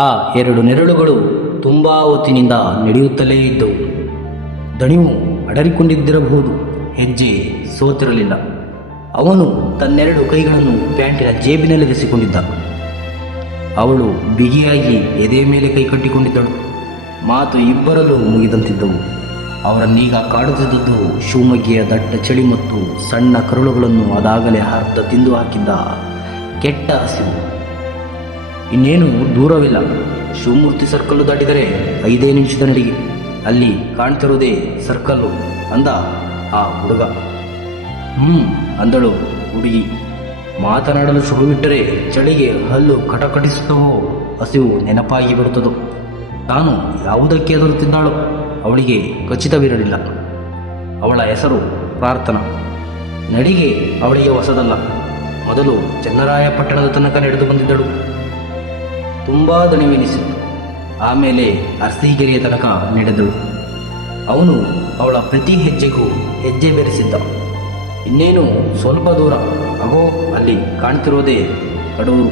ಆ ಎರಡು ನೆರಳುಗಳು ತುಂಬ ಹೊತ್ತಿನಿಂದ ನಡೆಯುತ್ತಲೇ ಇದ್ದವು. ದಣಿವು ಅಡರಿಕೊಂಡಿದ್ದಿರಬಹುದು, ಹೆಜ್ಜೆ ಸೋತಿರಲಿಲ್ಲ. ಅವನು ತನ್ನೆರಡು ಕೈಗಳನ್ನು ಪ್ಯಾಂಟಿನ ಜೇಬಿನಲ್ಲಿರಿಸಿಕೊಂಡಿದ್ದ. ಅವಳು ಬಿಗಿಯಾಗಿ ಎದೆ ಮೇಲೆ ಕೈ ಕಟ್ಟಿಕೊಂಡಿದ್ದಳು. ಮಾತು ಇಬ್ಬರಲ್ಲೂ ಮುಗಿದಂತಿದ್ದವು. ಅವರನ್ನೀಗ ಕಾಡುತ್ತಿದ್ದದ್ದು ಶಿವಮೊಗ್ಗೆಯ ದಟ್ಟ ಚಳಿ ಮತ್ತು ಸಣ್ಣ ಕರುಳುಗಳನ್ನು ಅದಾಗಲೇ ಅರ್ಧ ತಿಂದು ಹಾಕಿದ್ದ ಕೆಟ್ಟ ಹಸಿವು. ಇನ್ನೇನು ದೂರವಿಲ್ಲ. ಶಿವಮೂರ್ತಿ ಸರ್ಕಲ್ಲು ದಾಟಿದರೆ 5 ನಿಮಿಷದ ನಡಿಗೆ. ಅಲ್ಲಿ ಕಾಣ್ತಿರೋದೇ ಸರ್ಕಲ್ಲು ಅಂದ ಆ ಹುಡುಗ. ಅಂದಳು ಹುಡುಗಿ. ಮಾತನಾಡಲು ಶುರುವಿಟ್ಟರೆ ಚಳಿಗೆ ಹಲ್ಲು ಕಟಕಟಿಸುತ್ತವೋ, ಹಸಿವು ನೆನಪಾಗಿ ಬಿಡುತ್ತದೋ. ತಾನು ಯಾವುದಕ್ಕೆ ಎದುರುತ್ತಿದ್ದಾಳೋ ಅವಳಿಗೆ ಖಚಿತವಿರಲಿಲ್ಲ. ಅವಳ ಹೆಸರು ಪ್ರಾರ್ಥನಾ. ನಡಿಗೆ ಅವಳಿಗೆ ಹೊಸದಲ್ಲ. ಮೊದಲು ಚನ್ನರಾಯಪಟ್ಟಣದ ತನಕ ನಡೆದು ಬಂದಿದ್ದಳು. ತುಂಬ ದಣಿವೆನಿಸಿತು. ಆಮೇಲೆ ಅರಸೀಕೆರೆಯ ತನಕ ನಡೆದಳು. ಅವನು ಅವಳ ಪ್ರತಿ ಹೆಜ್ಜೆಗೂ ಹೆಜ್ಜೆ ಬೆರೆಸಿದ್ದ. ಇನ್ನೇನು ಸ್ವಲ್ಪ ದೂರ. ಅಗೋ ಅಲ್ಲಿ ಕಾಣ್ತಿರೋದೇ ಕಡೂರು.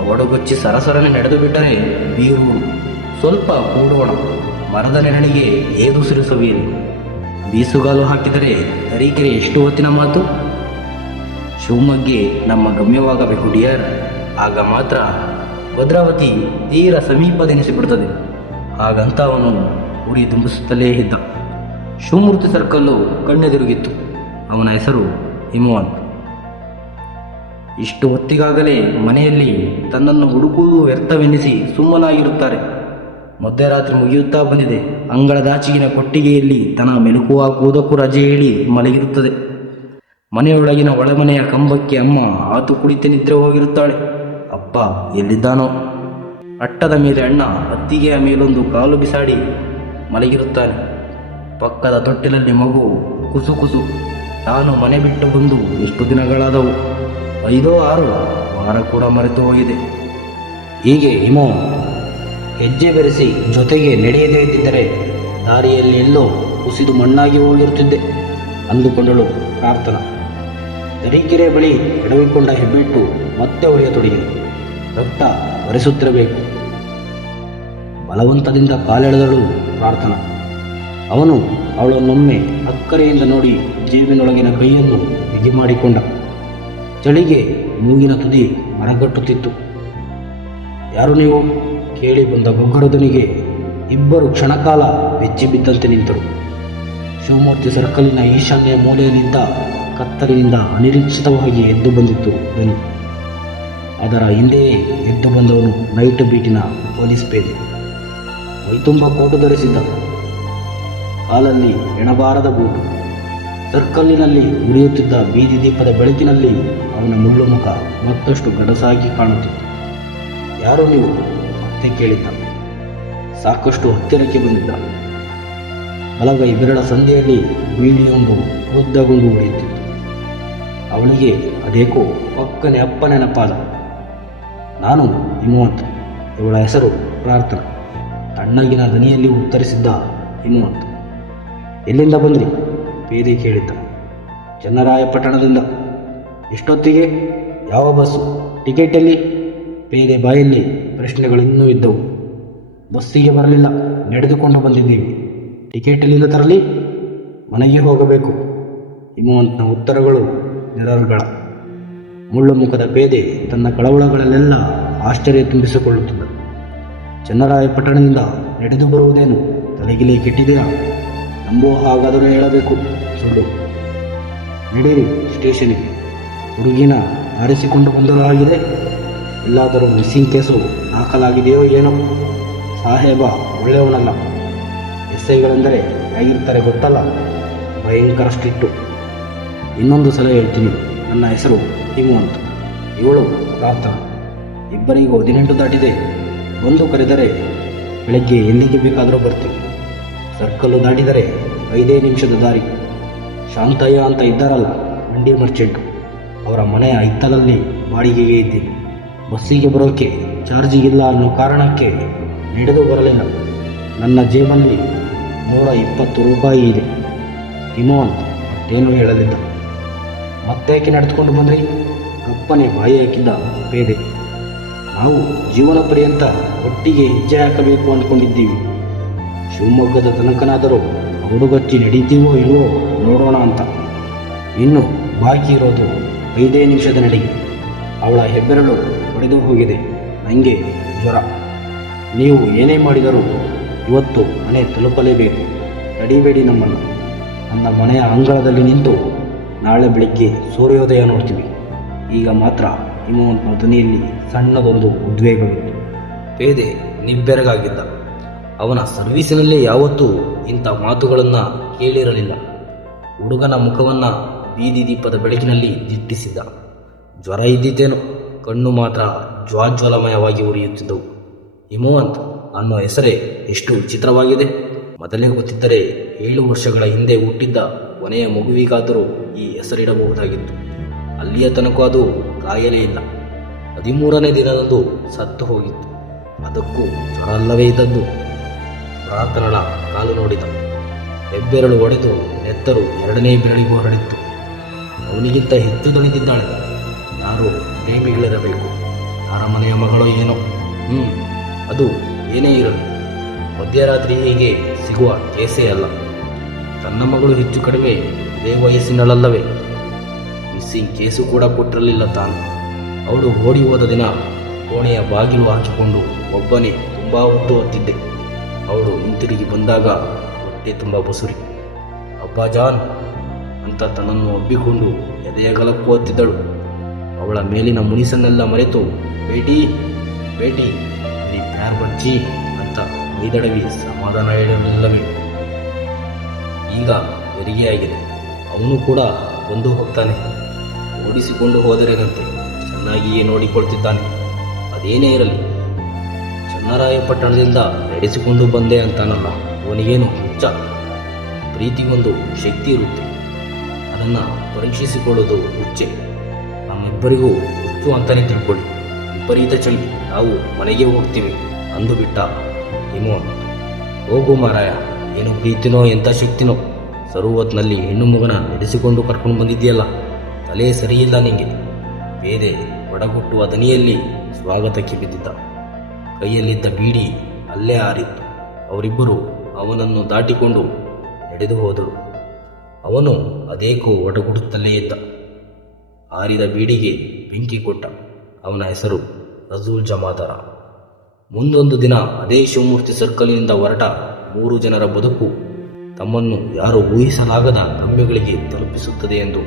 ಅವಡುಗೊಚ್ಚಿ ಸರಸರನೆ ನಡೆದು ಬಿಟ್ಟರೆ ಬೀರೂರು. ಸ್ವಲ್ಪ ಕೂಡೋಣ. ಮರದ ನೆರಳಿಗೆ ಏದುಸಿರು ಸವಿಯಲಿ. ಬೀಸುಗಾಲು ಹಾಕಿದರೆ ತರೀಕೆರೆ ಎಷ್ಟು ಹೊತ್ತಿನ ಮಾತು. ಶಿವಮೊಗ್ಗೆ ನಮ್ಮ ಗಮ್ಯವಾಗಬೇಕು ಡಿಯರ್. ಆಗ ಮಾತ್ರ ಭದ್ರಾವತಿ ತೀರ ಸಮೀಪದೆನಿಸಿಬಿಡುತ್ತದೆ. ಹಾಗಂತ ಅವನು ಉರಿ ದುಂಬಿಸುತ್ತಲೇ ಇದ್ದ. ಶಿವಮೂರ್ತಿ ಸರ್ಕಲ್ಲು ಕಣ್ಣೆದುರುಗಿತ್ತು. ಅವನ ಹೆಸರು ಹಿಮವಂತ್. ಇಷ್ಟು ಹೊತ್ತಿಗಾಗಲೇ ಮನೆಯಲ್ಲಿ ತನ್ನನ್ನು ಹುಡುಕುವುದು ವ್ಯರ್ಥವೆನ್ನಿಸಿ ಸುಮ್ಮನಾಗಿರುತ್ತಾರೆ. ಮಧ್ಯರಾತ್ರಿ ಮುಗಿಯುತ್ತಾ ಬಂದಿದೆ. ಅಂಗಳದಾಚೆಗಿನ ಕೊಟ್ಟಿಗೆಯಲ್ಲಿ ತನ್ನ ಮೆಲುಕು ಹಾಕುವುದಕ್ಕೂ ರಜೆ ಹೇಳಿ ಮಲಗಿರುತ್ತದೆ. ಮನೆಯೊಳಗಿನ ಒಳಮನೆಯ ಕಂಬಕ್ಕೆ ಅಮ್ಮ ಆತು ಕುಳಿತು ನಿದ್ರೆ ಹೋಗಿರುತ್ತಾಳೆ. ಅಪ್ಪ ಎಲ್ಲಿದ್ದಾನೋ. ಅಟ್ಟದ ಮೇಲೆ ಅಣ್ಣ ಅತ್ತಿಗೆಯ ಮೇಲೊಂದು ಕಾಲು ಬಿಸಾಡಿ ಮಲಗಿರುತ್ತಾನೆ. ಪಕ್ಕದ ತೊಟ್ಟಿಲಲ್ಲಿ ಮಗು ಕುಸು ಕುಸು. ತಾನು ಮನೆ ಬಿಟ್ಟು ಬಂದು ಎಷ್ಟು ದಿನಗಳಾದವು? 5 6 ವಾರ ಕೂಡ ಮರೆತು ಹೋಗಿದೆ. ಹೀಗೆ ಹಿಮೋ ಹೆಜ್ಜೆ ಬೆರೆಸಿ ಜೊತೆಗೆ ನಡೆಯದೇ ಇದ್ದಿದ್ದರೆ ದಾರಿಯಲ್ಲಿ ಎಲ್ಲೋ ಕುಸಿದು ಮಣ್ಣಾಗಿ ಹೋಗಿರುತ್ತಿದ್ದೆ ಅಂದುಕೊಂಡಳು ಪ್ರಾರ್ಥನಾ. ತರೀಕೆರೆ ಬಳಿ ಎಡವಿಕೊಂಡ ಹೆಬ್ಬೆಟ್ಟು ಮತ್ತೆ ಹೊಡೆಯತೊಡಗಿದೆ. ರಕ್ತ ಒರೆಸುತ್ತಿರಬೇಕು. ಬಲವಂತದಿಂದ ಕಾಲೆಳೆದಳು ಪ್ರಾರ್ಥನಾ. ಅವನು ಅವಳನ್ನೊಮ್ಮೆ ಅಕ್ಕರೆಯಿಂದ ನೋಡಿ ಜೇಬಿನೊಳಗಿನ ಕೈಯನ್ನು ಬಿಗಿ ಮಾಡಿಕೊಂಡ. ಚಳಿಗೆ ಮೂಗಿನ ತುದಿ ಮರಗಟ್ಟುತ್ತಿತ್ತು. ಯಾರು ನೀವು? ಕೇಳಿ ಬಂದ ಗೊಗ್ಗರದನಿಗೆ ಇಬ್ಬರು ಕ್ಷಣಕಾಲ ಬೆಚ್ಚಿ ಬಿದ್ದಂತೆ ನಿಂತರು. ಶಿವಮೂರ್ತಿ ಸರ್ಕಲಿನ ಈಶಾನ್ಯ ಮೂಲೆಯಲ್ಲಿದ್ದ ಕತ್ತಲಿನಿಂದ ಅನಿರೀಕ್ಷಿತವಾಗಿ ಎದ್ದು ಬಂದಿತ್ತು ಧ್ವನಿ. ಅದರ ಹಿಂದೆಯೇ ಎದ್ದು ಬಂದವನು ನೈಟ್ ಬೀಟಿನ ಪೊಲೀಸ್ ಪೇದೆ. ಮೈತುಂಬ ಕೋಟು ಧರಿಸಿದ್ದ. ಕಾಲಲ್ಲಿ ಎಣಬಾರದ ಬೂಟು. ಸರ್ಕಲ್ಲಿನಲ್ಲಿ ಉರಿಯುತ್ತಿದ್ದ ಬೀದಿ ದೀಪದ ಬೆಳಕಿನಲ್ಲಿ ಅವನ ಮುಳ್ಳು ಮುಖ ಮತ್ತಷ್ಟು ಗಡಸಾಗಿ ಕಾಣುತ್ತಿತ್ತು. ಯಾರು ನೀವು? ಮತ್ತೆ ಕೇಳಿದ್ದ. ಸಾಕಷ್ಟು ಹತ್ತಿರಕ್ಕೆ ಬಂದಿದ್ದ. ಬಲಗೈ ಬೆರಳ ಸಂಧಿಯಲ್ಲಿ ಬೀಳಿಯೊಂದು ವೃದ್ಧಗೊಂಡು ಉಳಿಯುತ್ತಿತ್ತು. ಅವಳಿಗೆ ಅದೇಕೋ ಪಕ್ಕನೆ ಅಪ್ಪ ನೆನಪಾದ. ನಾನು ಹಿಮವಂತ್. ಇವಳ ಹೆಸರು ಪ್ರಾರ್ಥನಾ. ತಣ್ಣಗಿನ ದನಿಯಲ್ಲಿ ಉತ್ತರಿಸಿದ್ದ ಹಿಮವಂತ್. ಎಲ್ಲಿಂದ ಬಂದ್ರಿ? ಪೇದೆ ಕೇಳಿದ್ದ. ಚನ್ನರಾಯಪಟ್ಟಣದಿಂದ. ಎಷ್ಟೊತ್ತಿಗೆ? ಯಾವ ಬಸ್ಸು? ಟಿಕೆಟ್ ಎಲ್ಲಿ? ಪೇದೆ ಬಾಯಲ್ಲಿ ಪ್ರಶ್ನೆಗಳಿನ್ನೂ ಇದ್ದವು. ಬಸ್ಸಿಗೆ ಬರಲಿಲ್ಲ, ನಡೆದುಕೊಂಡು ಬಂದಿದ್ದೀವಿ. ಟಿಕೆಟ್ ಎಲ್ಲಿಂದ ತರಲಿ? ಮನೆಗೆ ಹೋಗಬೇಕು. ಹಿಮವಂತನ ಉತ್ತರಗಳು ನಿರರ್ಗಳ. ಮುಳ್ಳು ಮುಖದ ಪೇದೆ ತನ್ನ ಕಳವಳಗಳಲ್ಲೆಲ್ಲ ಆಶ್ಚರ್ಯ ತುಂಬಿಸಿಕೊಳ್ಳುತ್ತಿದ್ದ. ಚನ್ನರಾಯಪಟ್ಟಣದಿಂದ ನಡೆದು ಬರುವುದೇನು? ತಲೆಗಿಲೆ ಕೆಟ್ಟಿದೆಯಾ? ನಂಬುವ ಹಾಗಾದರೂ ಹೇಳಬೇಕು. ಸುಳ್ಳು. ನಡೀರಿ ಸ್ಟೇಷನಿಗೆ. ಹುಡುಗಿನ ಆರಿಸಿಕೊಂಡು ಬಂದರೂ ಆಗಿದೆ. ಎಲ್ಲಾದರೂ ಮಿಸ್ಸಿಂಗ್ ಕೇಸು ಹಾಕಲಾಗಿದೆಯೋ ಏನೋ. ಸಾಹೇಬ ಒಳ್ಳೆಯವನಲ್ಲ. ಎಸ್ಐಗಳೆಂದರೆ ಹೇಗಿರ್ತಾರೆ ಗೊತ್ತಲ್ಲ, ಭಯಂಕರ ಸ್ಟ್ರಿಕ್ಟು. ಇನ್ನೊಂದು ಸಲ ಹೇಳ್ತೀನಿ, ನನ್ನ ಹೆಸರು ಹಿಮವಂತ್. ಇವಳು ಪ್ರಾರ್ಥನಾ. ಇಬ್ಬರಿಗೂ 18 ದಾಟಿದೆ. ಬಂದು ಕರೆದರೆ ಬೆಳಗ್ಗೆ ಎಲ್ಲಿಗೆ ಬೇಕಾದರೂ ಬರ್ತೀವಿ. ಸರ್ಕಲ್ಲು ದಾಟಿದರೆ 5 ನಿಮಿಷದ ದಾರಿ. ಶಾಂತಯ್ಯ ಅಂತ ಇದ್ದಾರಲ್ಲ, ಮಂಡಿ ಮರ್ಚೆಂಟು, ಅವರ ಮನೆಯ ಹಿತ್ತಲಲ್ಲಿ ಬಾಡಿಗೆಗೆ ಇದ್ದೀನಿ. ಬಸ್ಸಿಗೆ ಬರೋಕ್ಕೆ ಚಾರ್ಜಿಗಿಲ್ಲ ಅನ್ನೋ ಕಾರಣಕ್ಕೆ ನಡೆದು ಬರಲಿಲ್ಲ. ನನ್ನ ಜೇಬಲ್ಲಿ 120 ರೂಪಾಯಿ ಇದೆ. ಹಿಮವಂತ್ ಮತ್ತೇನೂ ಹೇಳಲಿಲ್ಲ. ಮತ್ತೇಕೆ ನಡೆದುಕೊಂಡು ಬಂದ್ರಿ? ಗಪ್ಪನೆ ಬಾಯಿ ಹಾಕಿದ್ದ ಪೇದೆ. ನಾವು ಜೀವನ ಪರ್ಯಂತ ಒಟ್ಟಿಗೆ ಹೆಜ್ಜೆ ಹಾಕಬೇಕು ಅಂದ್ಕೊಂಡಿದ್ದೀವಿ. ಶಿವಮೊಗ್ಗದ ತನಕನಾದರೂ ಹುಡುಗಚ್ಚಿ ನಡೀತೀವೋ ಇಲ್ವೋ ನೋಡೋಣ ಅಂತ. ಇನ್ನು ಬಾಕಿ ಇರೋದು 5 ನಿಮಿಷದ ನಡಿಗೆ. ಅವಳ ಹೆಬ್ಬೆರಳು ಹೊಡೆದು ಹೋಗಿದೆ. ನನಗೆ ಜ್ವರ. ನೀವು ಏನೇ ಮಾಡಿದರೂ ಇವತ್ತು ಮನೆ ತಲುಪಲೇಬೇಕು. ತಡಿಬೇಡಿ ನಮ್ಮನ್ನು. ನನ್ನ ಮನೆಯ ಅಂಗಳದಲ್ಲಿ ನಿಂತು ನಾಳೆ ಬೆಳಿಗ್ಗೆ ಸೂರ್ಯೋದಯ ನೋಡ್ತೀವಿ. ಈಗ ಮಾತ್ರ ಹಿಮವಂತನ ಧ್ವನಿಯಲ್ಲಿ ಸಣ್ಣದೊಂದು ಉದ್ವೇಗವಿತ್ತು. ಪೇದೆ ನಿಬ್ಬೆರಗಾಗಿದ್ದ. ಅವನ ಸರ್ವೀಸಿನಲ್ಲೇ ಯಾವತ್ತೂ ಇಂಥ ಮಾತುಗಳನ್ನು ಕೇಳಿರಲಿಲ್ಲ. ಹುಡುಗನ ಮುಖವನ್ನು ಬೀದಿ ದೀಪದ ಬೆಳಕಿನಲ್ಲಿ ದಿಟ್ಟಿಸಿದ್ದ. ಜ್ವರ ಇದ್ದಿದ್ದೇನೋ, ಕಣ್ಣು ಮಾತ್ರ ಜ್ವಾಜ್ವಲಮಯವಾಗಿ ಉರಿಯುತ್ತಿದ್ದವು. ಹಿಮವಂತ್ ಅನ್ನೋ ಹೆಸರೇ ಎಷ್ಟು ವಿಚಿತ್ರವಾಗಿದೆ. ಮೊದಲೇ ಗೊತ್ತಿದ್ದರೆ 7 ವರ್ಷಗಳ ಹಿಂದೆ ಹುಟ್ಟಿದ್ದ ಕೊನೆಯ ಮಗುವಿಗಾದರೂ ಈ ಹೆಸರಿಡಬಹುದಾಗಿತ್ತು. ಅಲ್ಲಿಯ ತನಕ ಅದು ಕಾಯಲೇ ಇಲ್ಲ. 13ನೇ ದಿನದಂದು ಸತ್ತು ಹೋಗಿತ್ತು. ಅದಕ್ಕೂ ಜ್ವರ ಅಲ್ಲವೇ ಇದ್ದದ್ದು. ಪ್ರಾರ್ಥನಳ ಕಾಲು ನೋಡಿದ. ಹೆಬ್ಬೆರಳು ಒಡೆದು ನೆತ್ತರು 2ನೇ ಬೆರಳಿಗೂ ಹರಡಿತ್ತು. ಅವನಿಗಿಂತ ಹೆಚ್ಚು ದಣಿದಿದ್ದಾಳೆ. ಯಾರು ಪ್ರೇಮಿಗಳಿರಬೇಕು. ಯಾರ ಮನೆಯ ಮಗಳೋ ಏನೋ. ಅದು ಏನೇ ಇರಲಿ, ಮಧ್ಯರಾತ್ರಿ ಹೀಗೆ ಸಿಗುವ ಕೇಸೇ ಅಲ್ಲ. ತನ್ನ ಮಗಳು ಹೆಚ್ಚು ಕಡಿಮೆ ಇದೇ ವಯಸ್ಸಿನಳಲ್ಲವೇ. ಮಿಸ್ಸಿಂಗ್ ಕೇಸು ಕೂಡ ಕೊಟ್ಟಿರಲಿಲ್ಲ ತಾನು. ಅವಳು ಓಡಿ ಹೋದ ದಿನ ಕೋಣೆಯ ಬಾಗಿಲು ಹಾಕಿಕೊಂಡು ಒಬ್ಬನೇ ತುಂಬ ಹೊತ್ತು ಹೊತ್ತಿದ್ದೆ. ಅವಳು ಹಿಂತಿರುಗಿ ಬಂದಾಗ ಹೊಟ್ಟೆ ತುಂಬ ಬಸುರಿ. ಅಬ್ಬಾ ಜಾನ್ ಅಂತ ತನ್ನನ್ನು ಒಬ್ಬಿಕೊಂಡು ಎದೆಯಗಲಕ್ಕೂ ಹೊತ್ತಿದ್ದಳು. ಅವಳ ಮೇಲಿನ ಮುನಿಸನ್ನೆಲ್ಲ ಮರೆತು ಬೇಟಿ ಬೇಟಿ ನೀ ಪ್ಯಾರ್ ಬಚ್ಚಿ ಅಂತ ಮೈದಡವಿ ಸಮಾಧಾನ ಹೇಳಲಿಲ್ಲವೇ. ಈಗ ಹೆರಿಗೆಯಾಗಿದೆ. ಅವನು ಕೂಡ ಬಂದು ಹೋಗ್ತಾನೆ. ಓಡಿಸಿಕೊಂಡು ಹೋದರೆನಂತೆ ಚೆನ್ನಾಗಿಯೇ ನೋಡಿಕೊಳ್ತಿದ್ದಾನೆ. ಅದೇನೇ ಇರಲಿ, ಚನ್ನರಾಯಪಟ್ಟಣದಿಂದ ನಡೆಸಿಕೊಂಡು ಬಂದೆ ಅಂತಾನಲ್ಲ, ಅವನಿಗೇನು ಹುಚ್ಚ. ಪ್ರೀತಿಗೊಂದು ಶಕ್ತಿ ಇರುತ್ತೆ, ಅದನ್ನು ಪರೀಕ್ಷಿಸಿಕೊಳ್ಳೋದು ಹುಚ್ಚೆ. ನಮ್ಮಿಬ್ಬರಿಗೂ ಹುಚ್ಚು ಅಂತಾನೆ ತಿಳ್ಕೊಳ್ಳಿ. ವಿಪರೀತ ಚಳಿ, ನಾವು ಮನೆಗೆ ಹೋಗ್ತೀವಿ ಅಂದು ಬಿಟ್ಟ ಹಿಮವಂತ್. ಹೋಗು ಮಾರಾಯ, ಏನು ಪ್ರೀತಿನೋ ಎಂಥ ಶಕ್ತಿನೋ. ಸರುವತ್ನಲ್ಲಿ ಹೆಣ್ಣು ಮಗನ ನಡೆಸಿಕೊಂಡು ಕರ್ಕೊಂಡು ಬಂದಿದ್ದೀಯಲ್ಲ, ತಲೆ ಸರಿಯಿಲ್ಲ ನಿಂಗೆ. ಬೇರೆ ಒಡಗುಟ್ಟುವ ದನಿಯಲ್ಲಿ ಸ್ವಾಗತಕ್ಕೆ ಬಿದ್ದಿದ್ದ. ಕೈಯಲ್ಲಿದ್ದ ಬೀಡಿ ಅಲ್ಲೇ ಆರಿತ್ತು. ಅವರಿಬ್ಬರು ಅವನನ್ನು ದಾಟಿಕೊಂಡು ನಡೆದು ಹೋದರು. ಅವನು ಅದೇಕೋ ಒಡಗುಡುತ್ತಲೇ ಇದ್ದ. ಆರಿದ ಬೀಡಿಗೆ ಬೆಂಕಿ ಕೊಟ್ಟ. ಅವನ ಹೆಸರು ರಜೂಲ್ ಜಮಾದಾರ. ಮುಂದೊಂದು ದಿನ ಅದೇ ಶಿವಮೂರ್ತಿ ಸರ್ಕಲ್ನಿಂದ ಹೊರಟ 3 ಜನರ ಬದುಕು ತಮ್ಮನ್ನು ಯಾರು ಊಹಿಸಲಾಗದ ಗಮ್ಯಗಳಿಗೆ ತಲುಪಿಸುತ್ತದೆ ಎಂದು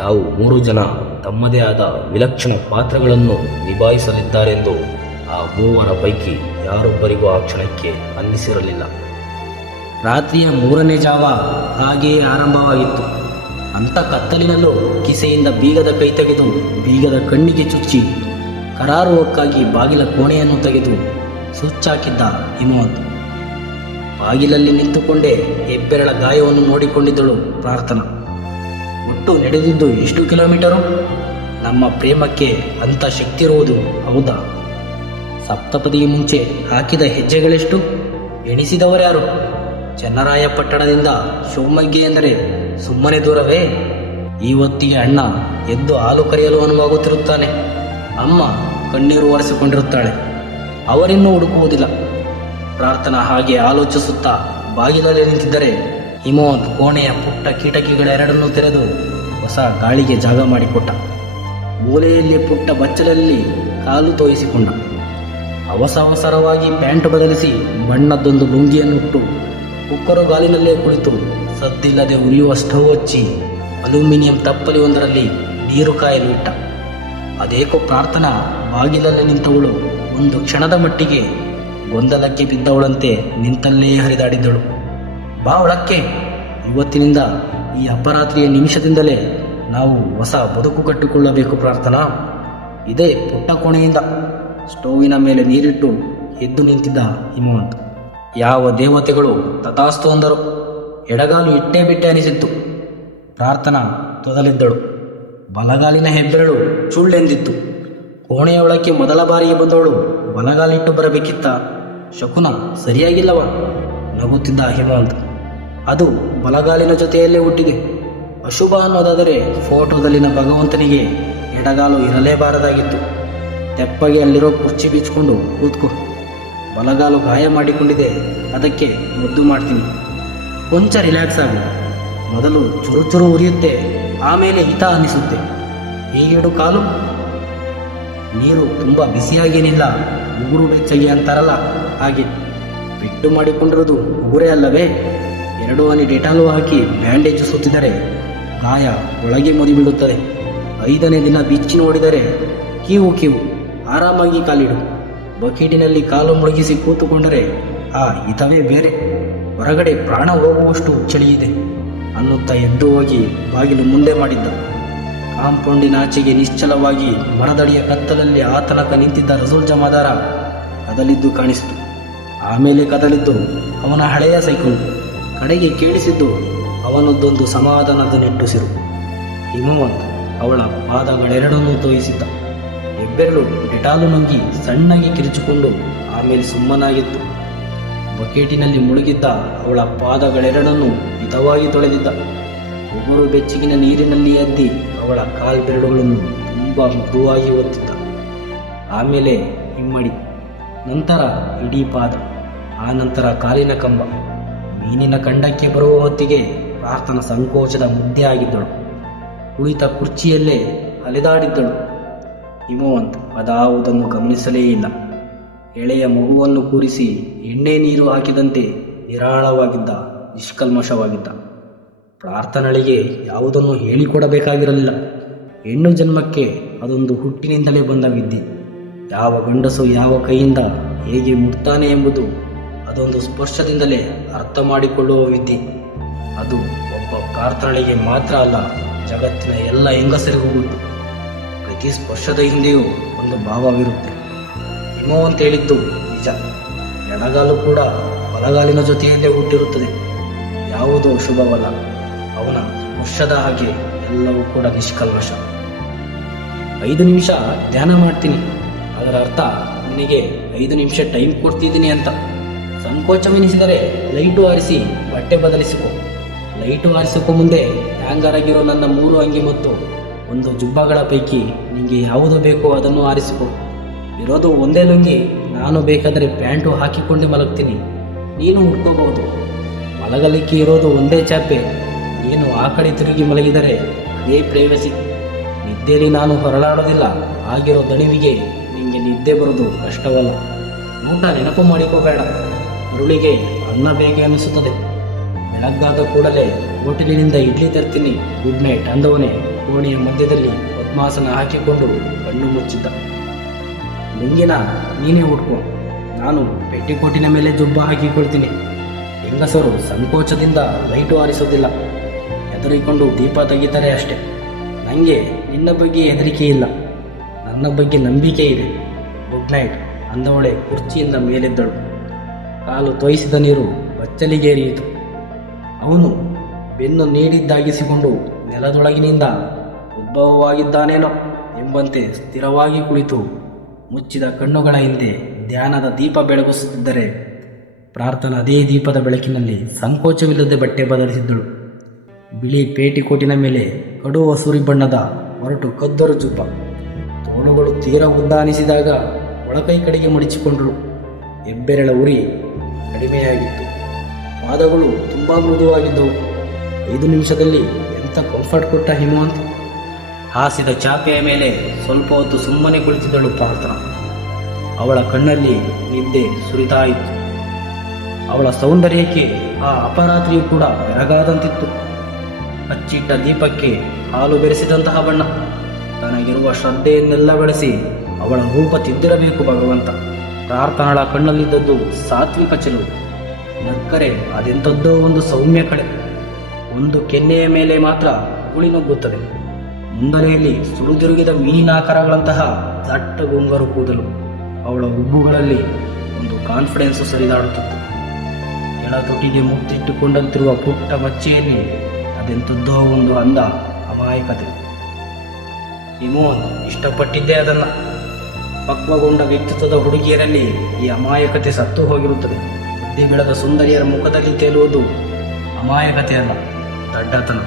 ತಾವು 3 ಜನ ತಮ್ಮದೇ ಆದ ವಿಲಕ್ಷಣ ಪಾತ್ರಗಳನ್ನು ನಿಭಾಯಿಸಲಿದ್ದಾರೆಂದು ಆ 3 ಪೈಕಿ ಯಾರೊಬ್ಬರಿಗೂ ಆ ಕ್ಷಣಕ್ಕೆ ಅನ್ನಿಸಿರಲಿಲ್ಲ. ರಾತ್ರಿಯ 3ನೇ ಜಾವ ಹಾಗೆಯೇ ಆರಂಭವಾಗಿತ್ತು. ಅಂಥ ಕತ್ತಲಿನಲ್ಲೂ ಕಿಸೆಯಿಂದ ಬೀಗದ ಕೈ ತೆಗೆದು ಬೀಗದ ಕಣ್ಣಿಗೆ ಚುಚ್ಚಿ ಕರಾರುವಕ್ಕಾಗಿ ಬಾಗಿಲ ಕೋಣೆಯನ್ನು ತೆಗೆದು ಸ್ವಿಚ್ ಹಾಕಿದ್ದ ಹಿಮವಂತ್. ಬಾಗಿಲಲ್ಲಿ ನಿಂತುಕೊಂಡೇ ಹೆಬ್ಬೆರಳ ಗಾಯವನ್ನು ನೋಡಿಕೊಂಡಿದ್ದಳು ಪ್ರಾರ್ಥನಾ. ಒಟ್ಟು ನಡೆದಿದ್ದು ಎಷ್ಟು ಕಿಲೋಮೀಟರು? ನಮ್ಮ ಪ್ರೇಮಕ್ಕೆ ಅಂಥ ಶಕ್ತಿ ಇರುವುದು ಹೌದಾ? ಸಪ್ತಪದಿಗೆ ಮುಂಚೆ ಹಾಕಿದ ಹೆಜ್ಜೆಗಳೆಷ್ಟು? ಎಣಿಸಿದವರ್ಯಾರು? ಚನ್ನರಾಯಪಟ್ಟಣದಿಂದ ಶಿವಮೊಗ್ಗ ಎಂದರೆ ಸುಮ್ಮನೆ ದೂರವೇ? ಈ ಹೊತ್ತಿಗೆ ಅಣ್ಣ ಎದ್ದು ಹಾಲು ಕರೆಯಲು ಅನುವಾಗುತ್ತಿರುತ್ತಾನೆ. ಅಮ್ಮ ಕಣ್ಣೀರು ಒರೆಸಿಕೊಂಡಿರುತ್ತಾಳೆ. ಅವರಿನ್ನೂ ಹುಡುಕುವುದಿಲ್ಲ. ಪ್ರಾರ್ಥನಾ ಹಾಗೆ ಆಲೋಚಿಸುತ್ತಾ ಬಾಗಿಲಲ್ಲಿ ನಿಂತಿದ್ದರೆ ಹಿಮವಂತ್ ಕೋಣೆಯ ಪುಟ್ಟ ಕಿಟಕಿಗಳೆರಡನ್ನೂ ತೆರೆದು ಹೊಸ ಗಾಳಿಗೆ ಜಾಗ ಮಾಡಿಕೊಟ್ಟ. ಮೂಲೆಯಲ್ಲಿ ಪುಟ್ಟ ಬಚ್ಚಲಲ್ಲಿ ಕಾಲು ತೋಯಿಸಿಕೊಂಡ. ಅವಸರವಾಗಿ ಪ್ಯಾಂಟ್ ಬದಲಿಸಿ ಬಣ್ಣದ್ದೊಂದು ಲುಂಗಿಯನ್ನುಟ್ಟು ಕುಕ್ಕರು ಗಾಲಿನಲ್ಲೇ ಕುಳಿತು ಸದ್ದಿಲ್ಲದೆ ಉರಿಯುವ ಸ್ಟವ್ ಹಚ್ಚಿ ಅಲ್ಯೂಮಿನಿಯಂ ತಪ್ಪಲಿ ಒಂದರಲ್ಲಿ ನೀರು ಕಾಯಲು ಇಟ್ಟ. ಅದೇಕೋ ಪ್ರಾರ್ಥನಾ ಬಾಗಿಲಲ್ಲಿ ನಿಂತವಳು ಒಂದು ಕ್ಷಣದ ಮಟ್ಟಿಗೆ ಗೊಂದಲಕ್ಕೆ ಬಿದ್ದವಳಂತೆ ನಿಂತಲ್ಲೇ ಹರಿದಾಡಿದ್ದಳು. ಬಾ ಒಳಕ್ಕೆ, ಇವತ್ತಿನಿಂದ ಈ ಅಪರಾತ್ರಿಯ ನಿಮಿಷದಿಂದಲೇ ನಾವು ಹೊಸ ಬದುಕು ಕಟ್ಟಿಕೊಳ್ಳಬೇಕು ಪ್ರಾರ್ಥನಾ. ಇದೇ ಪುಟ್ಟ ಕೋಣೆಯಿಂದ ಸ್ಟೋವಿನ ಮೇಲೆ ನೀರಿಟ್ಟು ಎದ್ದು ನಿಂತಿದ್ದ ಹಿಮವಂತ್. ಯಾವ ದೇವತೆಗಳು ತಥಾಸ್ತು ಅಂದರು. ಎಡಗಾಲು ಇಟ್ಟೇ ಬಿಟ್ಟೆ ಅನಿಸಿತ್ತು. ಪ್ರಾರ್ಥನಾ ತೊದಲಿದ್ದಳು. ಬಲಗಾಲಿನ ಹೆಬ್ಬೆರಳು ಚುಳ್ಳೆಂದಿತ್ತು. ಕೋಣೆಯೊಳಕ್ಕೆ ಮೊದಲ ಬಾರಿಗೆ ಬಂದವಳು ಬಲಗಾಲಿಟ್ಟು ಬರಬೇಕಿತ್ತ? ಶಕುನ ಸರಿಯಾಗಿಲ್ಲವ? ನಗುತ್ತಿದ್ದ ಹಿಮವಂತ್. ಅದು ಬಲಗಾಲಿನ ಜೊತೆಯಲ್ಲೇ ಹುಟ್ಟಿದೆ. ಅಶುಭ ಅನ್ನೋದಾದರೆ ಫೋಟೋದಲ್ಲಿನ ಭಗವಂತನಿಗೆ ಎಡಗಾಲು ಇರಲೇಬಾರದಾಗಿತ್ತು. ತೆಪ್ಪಗೆ ಅಲ್ಲಿರೋ ಕುರ್ಚಿ ಬಿಚ್ಕೊಂಡು ಕೂತ್ಕೋ. ಬಲಗಾಲು ಗಾಯ ಮಾಡಿಕೊಂಡಿದೆ, ಅದಕ್ಕೆ ಮದ್ದು ಮಾಡ್ತೀನಿ. ಕೊಂಚ ರಿಲ್ಯಾಕ್ಸ್ ಆಗು. ಮೊದಲು ಚುರು ಚುರು ಉರಿಯುತ್ತೆ, ಆಮೇಲೆ ಹಿತ ಅನ್ನಿಸುತ್ತೆ. ಹೀಗೆಡು ಕಾಲು. ನೀರು ತುಂಬ ಬಿಸಿಯಾಗೇನಿಲ್ಲ, ಉಗುರು ಬೆಚ್ಚಗೆ ಅಂತಾರಲ್ಲ ಹಾಗೆ. ಪೆಟ್ಟು ಮಾಡಿಕೊಂಡಿರೋದು ಉಗುರೇ ಅಲ್ಲವೇ? 2 ಹನಿ ಡೆಟಾಲು ಹಾಕಿ ಬ್ಯಾಂಡೇಜ್ ಸುತ್ತಿದರೆ ಗಾಯ ಒಳಗೆ ಮುದಿಬಿಡುತ್ತದೆ. 5ನೇ ದಿನ ಬಿಚ್ಚಿ ನೋಡಿದರೆ ಕೀವು. ಆರಾಮಾಗಿ ಕಾಲಿಡು. ಬಕೀಟಿನಲ್ಲಿ ಕಾಲು ಮುಳುಗಿಸಿ ಕೂತುಕೊಂಡರೆ ಆ ಹಿತವೇ ಬೇರೆ. ಹೊರಗಡೆ ಪ್ರಾಣ ಹೋಗುವಷ್ಟು ಚಳಿಯಿದೆ ಅನ್ನುತ್ತಾ ಎದ್ದು ಹೋಗಿ ಬಾಗಿಲು ಮುಂದೆ ಮಾಡಿದ್ದ. ಕಾಂಪೌಂಡಿನಾಚೆಗೆ ನಿಶ್ಚಲವಾಗಿ ಮರದಡಿಯ ಕತ್ತಲಲ್ಲಿ ಆ ತನಕ ನಿಂತಿದ್ದ ರಸೂಲ್ ಜಮಾದಾರ ಕದಲಿದ್ದು ಕಾಣಿಸಿತು. ಆಮೇಲೆ ಕದಲಿದ್ದು ಅವನ ಹಳೆಯ ಸೈಕಲ್. ಕಡೆಗೆ ಕೇಳಿಸಿದ್ದು ಅವನದ್ದೊಂದು ಸಮಾಧಾನದ ನಿಟ್ಟುಸಿರು. ಹಿಮವಂತ್ ಅವಳ ಪಾದಗಳೆರಡನ್ನೂ ತೋಯಿಸಿದ್ದ. ಹೆಬ್ಬೆರಳು ಡೆಟಾಲು ನುಂಗಿ ಸಣ್ಣಗೆ ಕಿರಿಚಿಕೊಂಡು ಆಮೇಲೆ ಸುಮ್ಮನಾಗಿತ್ತು. ಬಕೆಟಿನಲ್ಲಿ ಮುಳುಗಿದ್ದ ಅವಳ ಪಾದಗಳೆರಡನ್ನೂ ಹಿತವಾಗಿ ತೊಳೆದಿದ್ದ. ಉಗುರು ಬೆಚ್ಚಗಿನ ನೀರಿನಲ್ಲಿ ಅದ್ದಿ ಅವಳ ಕಾಲ್ಬೆರಳುಗಳನ್ನು ತುಂಬ ಮೃದುವಾಗಿ ಒತ್ತಿದ್ದ. ಆಮೇಲೆ ಹಿಮ್ಮಡಿ, ನಂತರ ಇಡೀ ಪಾದ, ಆ ನಂತರ ಕಾಲಿನ ಕಂಬ. ಮೀನಿನ ಕಂಡಕ್ಕೆ ಬರುವ ಹೊತ್ತಿಗೆ ಪ್ರಾರ್ಥನಾ ಸಂಕೋಚದ ಮುದ್ದೆ ಆಗಿದ್ದಳು. ಕುಳಿತ ಕುರ್ಚಿಯಲ್ಲೇ ಅಲೆದಾಡಿದ್ದಳು. ಹಿಮವಂತ್ ಅದಾವುದನ್ನು ಗಮನಿಸಲೇ ಇಲ್ಲ. ಎಳೆಯ ಮಗುವನ್ನು ಕೂರಿಸಿ ಎಣ್ಣೆ ನೀರು ಹಾಕಿದಂತೆ ನಿರಾಳವಾಗಿದ್ದ, ನಿಷ್ಕಲ್ಮಶವಾಗಿದ್ದ. ಪ್ರಾರ್ಥನೆಗಳಿಗೆ ಯಾವುದನ್ನು ಹೇಳಿಕೊಡಬೇಕಾಗಿರಲಿಲ್ಲ. ಹೆಣ್ಣು ಜನ್ಮಕ್ಕೆ ಅದೊಂದು ಹುಟ್ಟಿನಿಂದಲೇ ಬಂದ ವಿದ್ಯೆ. ಯಾವ ಗಂಡಸು ಯಾವ ಕೈಯಿಂದ ಹೇಗೆ ಮುಟ್ತಾನೆ ಎಂಬುದು ಅದೊಂದು ಸ್ಪರ್ಶದಿಂದಲೇ ಅರ್ಥ ಮಾಡಿಕೊಳ್ಳುವ ವಿದ್ಯೆ. ಅದು ಒಬ್ಬ ಪ್ರಾರ್ಥನೆಗಳಿಗೆ ಮಾತ್ರ ಅಲ್ಲ, ಜಗತ್ತಿನ ಎಲ್ಲ ಹೆಂಗಸರಿಗೂ ಗೊತ್ತು. ಪ್ರತಿ ಸ್ಪರ್ಶದ ಹಿಂದೆಯೂ ಒಂದು ಭಾವವಿರುತ್ತೆ. ಹಿಮವಂತ ಹೇಳಿದ್ದು ನಿಜ. ಎಡಗಾಲು ಕೂಡ ಬಲಗಾಲಿನ ಜೊತೆಯಲ್ಲೇ ಹುಟ್ಟಿರುತ್ತದೆ. ಯಾವುದೋ ಶುಭವಲ್ಲ. ಅವನ ಸ್ಪರ್ಶದ ಹಾಗೆ ಎಲ್ಲವೂ ಕೂಡ ನಿಷ್ಕಲ್ಮಶ. 5 ನಿಮಿಷ ಧ್ಯಾನ ಮಾಡ್ತೀನಿ, ಅದರ ಅರ್ಥ ನಿನಗೆ 5 ನಿಮಿಷ ಟೈಮ್ ಕೊಡ್ತಿದ್ದೀನಿ ಅಂತ. ಸಂಕೋಚವೆನಿಸಿದರೆ ಲೈಟು ಆರಿಸಿ ಬಟ್ಟೆ ಬದಲಿಸಿಕೊ. ಲೈಟು ಆರಿಸಿಕೊ ಮುಂದೆ ಹ್ಯಾಂಗರ್ ಆಗಿರೋ ನನ್ನ 3 ಅಂಗಿ ಮತ್ತು 1 ಜುಬ್ಬಗಳ ಪೈಕಿ ನಿನಗೆ ಯಾವುದು ಬೇಕೋ ಅದನ್ನು ಆರಿಸಿಕೊ. ಇರೋದು ಒಂದೇ ಲುಂಗಿ, ನಾನು ಬೇಕಾದರೆ ಪ್ಯಾಂಟು ಹಾಕಿಕೊಂಡೆ ಮಲಗ್ತೀನಿ, ನೀನು ಉಟ್ಕೋಬಹುದು. ಮಲಗಲಿಕ್ಕೆ ಇರೋದು ಒಂದೇ ಚಾಪೆ, ನೀನು ಆ ಕಡೆ ತಿರುಗಿ ಮಲಗಿದರೆ ಅದೇ ಪ್ರೈವಸಿ. ನಿದ್ದೆಯಲ್ಲಿ ನಾನು ಹೊರಳಾಡೋದಿಲ್ಲ. ಆಗಿರೋ ದಣಿವಿಗೆ ನಿಮಗೆ ನಿದ್ದೆ ಬರೋದು ಕಷ್ಟವಲ್ಲ. ಊಟ ನೆನಪು ಮಾಡಿಕೋಬೇಡ. ಅರುಳಿಗೆ ಅನ್ನ ಬೇಗ ಅನಿಸುತ್ತದೆ. ಬೆಳಗ್ಗಾದ ಕೂಡಲೇ ಹೋಟೆಲಿನಿಂದ ಇಡ್ಲಿ ತರ್ತೀನಿ, ಗುಡ್ ನೈಟ್ ಅಂದವನೇ ಕೋಣೆಯ ಮಧ್ಯದಲ್ಲಿ ಪದ್ಮಾಸನ ಹಾಕಿಕೊಂಡು ಕಣ್ಣು ಮುಚ್ಚಿದ್ದ. ಲುಂಗಿನ ನೀನೇ ಉಟ್ಕೋ, ನಾನು ಪೆಟ್ಟಿಕೋಟಿನ ಮೇಲೆ ಜುಬ್ಬ ಹಾಕಿಕೊಳ್ತೀನಿ. ಹೆಂಗಸರು ಸಂಕೋಚದಿಂದ ಲೈಟು ಆರಿಸೋದಿಲ್ಲ, ಹೆದರಿಕೊಂಡು ದೀಪ ತೆಗಿತಾರೆ ಅಷ್ಟೆ. ನನಗೆ ನಿನ್ನ ಬಗ್ಗೆ ಹೆದರಿಕೆ ಇಲ್ಲ, ನನ್ನ ಬಗ್ಗೆ ನಂಬಿಕೆ ಇದೆ. Good night ಅಂದವಳೆ ಕುರ್ಚಿಯಿಂದ ಮೇಲೆದ್ದಳು. ಕಾಲು ತೋಯಿಸಿದ ನೀರು ಬಚ್ಚಲಿಗೇರಿಯಿತು. ಅವನು ಬೆನ್ನು ನೀಡಿದ್ದಾಗಿಸಿಕೊಂಡು ನೆಲದೊಳಗಿನಿಂದ ಉದ್ಭವವಾಗಿದ್ದಾನೇನೋ ಎಂಬಂತೆ ಸ್ಥಿರವಾಗಿ ಕುಳಿತು ಮುಚ್ಚಿದ ಕಣ್ಣುಗಳ ಹಿಂದೆ ಧ್ಯಾನದ ದೀಪ ಬೆಳಗಿಸುತ್ತಿದ್ದರೆ ಪ್ರಾರ್ಥನಾ ಅದೇ ದೀಪದ ಬೆಳಕಿನಲ್ಲಿ ಸಂಕೋಚವಿಲ್ಲದೆ ಬಟ್ಟೆ ಬದಲಿಸಿದ್ದಳು. ಬಿಳಿ ಪೇಟಿಕೋಟಿನ ಮೇಲೆ ಕಡು ಹಸುರಿ ಬಣ್ಣದ ಹೊರಟು ಕದ್ದರು ಜುಬ್ಬ. ತೋಳುಗಳು ತೀರ ಉದ್ದ ಅನಿಸಿದಾಗ ಒಳಕೈ ಕಡೆಗೆ ಮಡಿಚಿಕೊಂಡಳು. ಹೆಬ್ಬೆರಳ ಉರಿ ಕಡಿಮೆಯಾಗಿತ್ತು. ಪಾದಗಳು ತುಂಬ ಮೃದುವಾಗಿದ್ದವು. 5 ನಿಮಿಷದಲ್ಲಿ ಎಂಥ ಕಂಫರ್ಟ್ ಕೊಟ್ಟ ಹಿಮವಂತ್. ಹಾಸಿದ ಚಾಪೆಯ ಮೇಲೆ ಸ್ವಲ್ಪ ಹೊತ್ತು ಸುಮ್ಮನೆ ಕುಳಿತಿದ್ದಳು ಪ್ರಾರ್ಥನಾ. ಅವಳ ಕಣ್ಣಲ್ಲಿ ನಿದ್ದೆ ಸುರಿತಾಯಿತು. ಅವಳ ಸೌಂದರ್ಯಕ್ಕೆ ಆ ಅಪರಾತ್ರಿಯೂ ಕೂಡ ಬೆರಗಾದಂತಿತ್ತು. ಹಚ್ಚಿಟ್ಟ ದೀಪಕ್ಕೆ ಹಾಲು ಬೆರೆಸಿದಂತಹ ಬಣ್ಣ. ತನಗಿರುವ ಶ್ರದ್ಧೆಯನ್ನೆಲ್ಲ ಬಳಸಿ ಅವಳ ರೂಪ ತಿದ್ದಿರಬೇಕು ಭಗವಂತ. ಪ್ರಾರ್ಥನಾಳ ಕಣ್ಣಲ್ಲಿದ್ದದ್ದು ಸಾತ್ವಿಕ ಚೆಲುವು. ನಕ್ಕರೆ ಅದೆಂಥದ್ದೋ ಒಂದು ಸೌಮ್ಯ ಕಳೆ. ಒಂದು ಕೆನ್ನೆಯ ಮೇಲೆ ಮಾತ್ರ ಉಳಿನುಗ್ಗುತ್ತದೆ. ಮುಂದಲೆಯಲ್ಲಿ ಸುಳಿದಿರುಗಿದ ಮೀನಿನಾಕಾರಗಳಂತಹ ದಟ್ಟ ಗುಂಗರು ಕೂದಲು. ಅವಳ ಉಬ್ಬುಗಳಲ್ಲಿ ಒಂದು ಕಾನ್ಫಿಡೆನ್ಸ್ ಸರಿದಾಡುತ್ತಿತ್ತು. ಎಳತೊಟ್ಟಿಗೆ ಮುತ್ತಿಟ್ಟುಕೊಂಡಂತಿರುವ ಪುಟ್ಟ ಮಚ್ಚೆಯಲ್ಲಿ ಅದೆಂಥದ್ದೋ ಒಂದು ಅಂದ, ಅಮಾಯಕತೆ. ಹಿಮೋನ್ ಇಷ್ಟಪಟ್ಟಿದ್ದೇ ಅದನ್ನು. ಪಕ್ವಗೊಂಡ ವ್ಯಕ್ತಿತ್ವದ ಹುಡುಗಿಯರಲ್ಲಿ ಈ ಅಮಾಯಕತೆ ಸತ್ತು ಹೋಗಿರುತ್ತದೆ. ಬುದ್ಧಿ ಬೆಳೆದ ಸುಂದರಿಯರ ಮುಖದಲ್ಲಿ ತೇಲುವುದು ಅಮಾಯಕತೆ ಅಲ್ಲ, ದಡ್ಡತನ.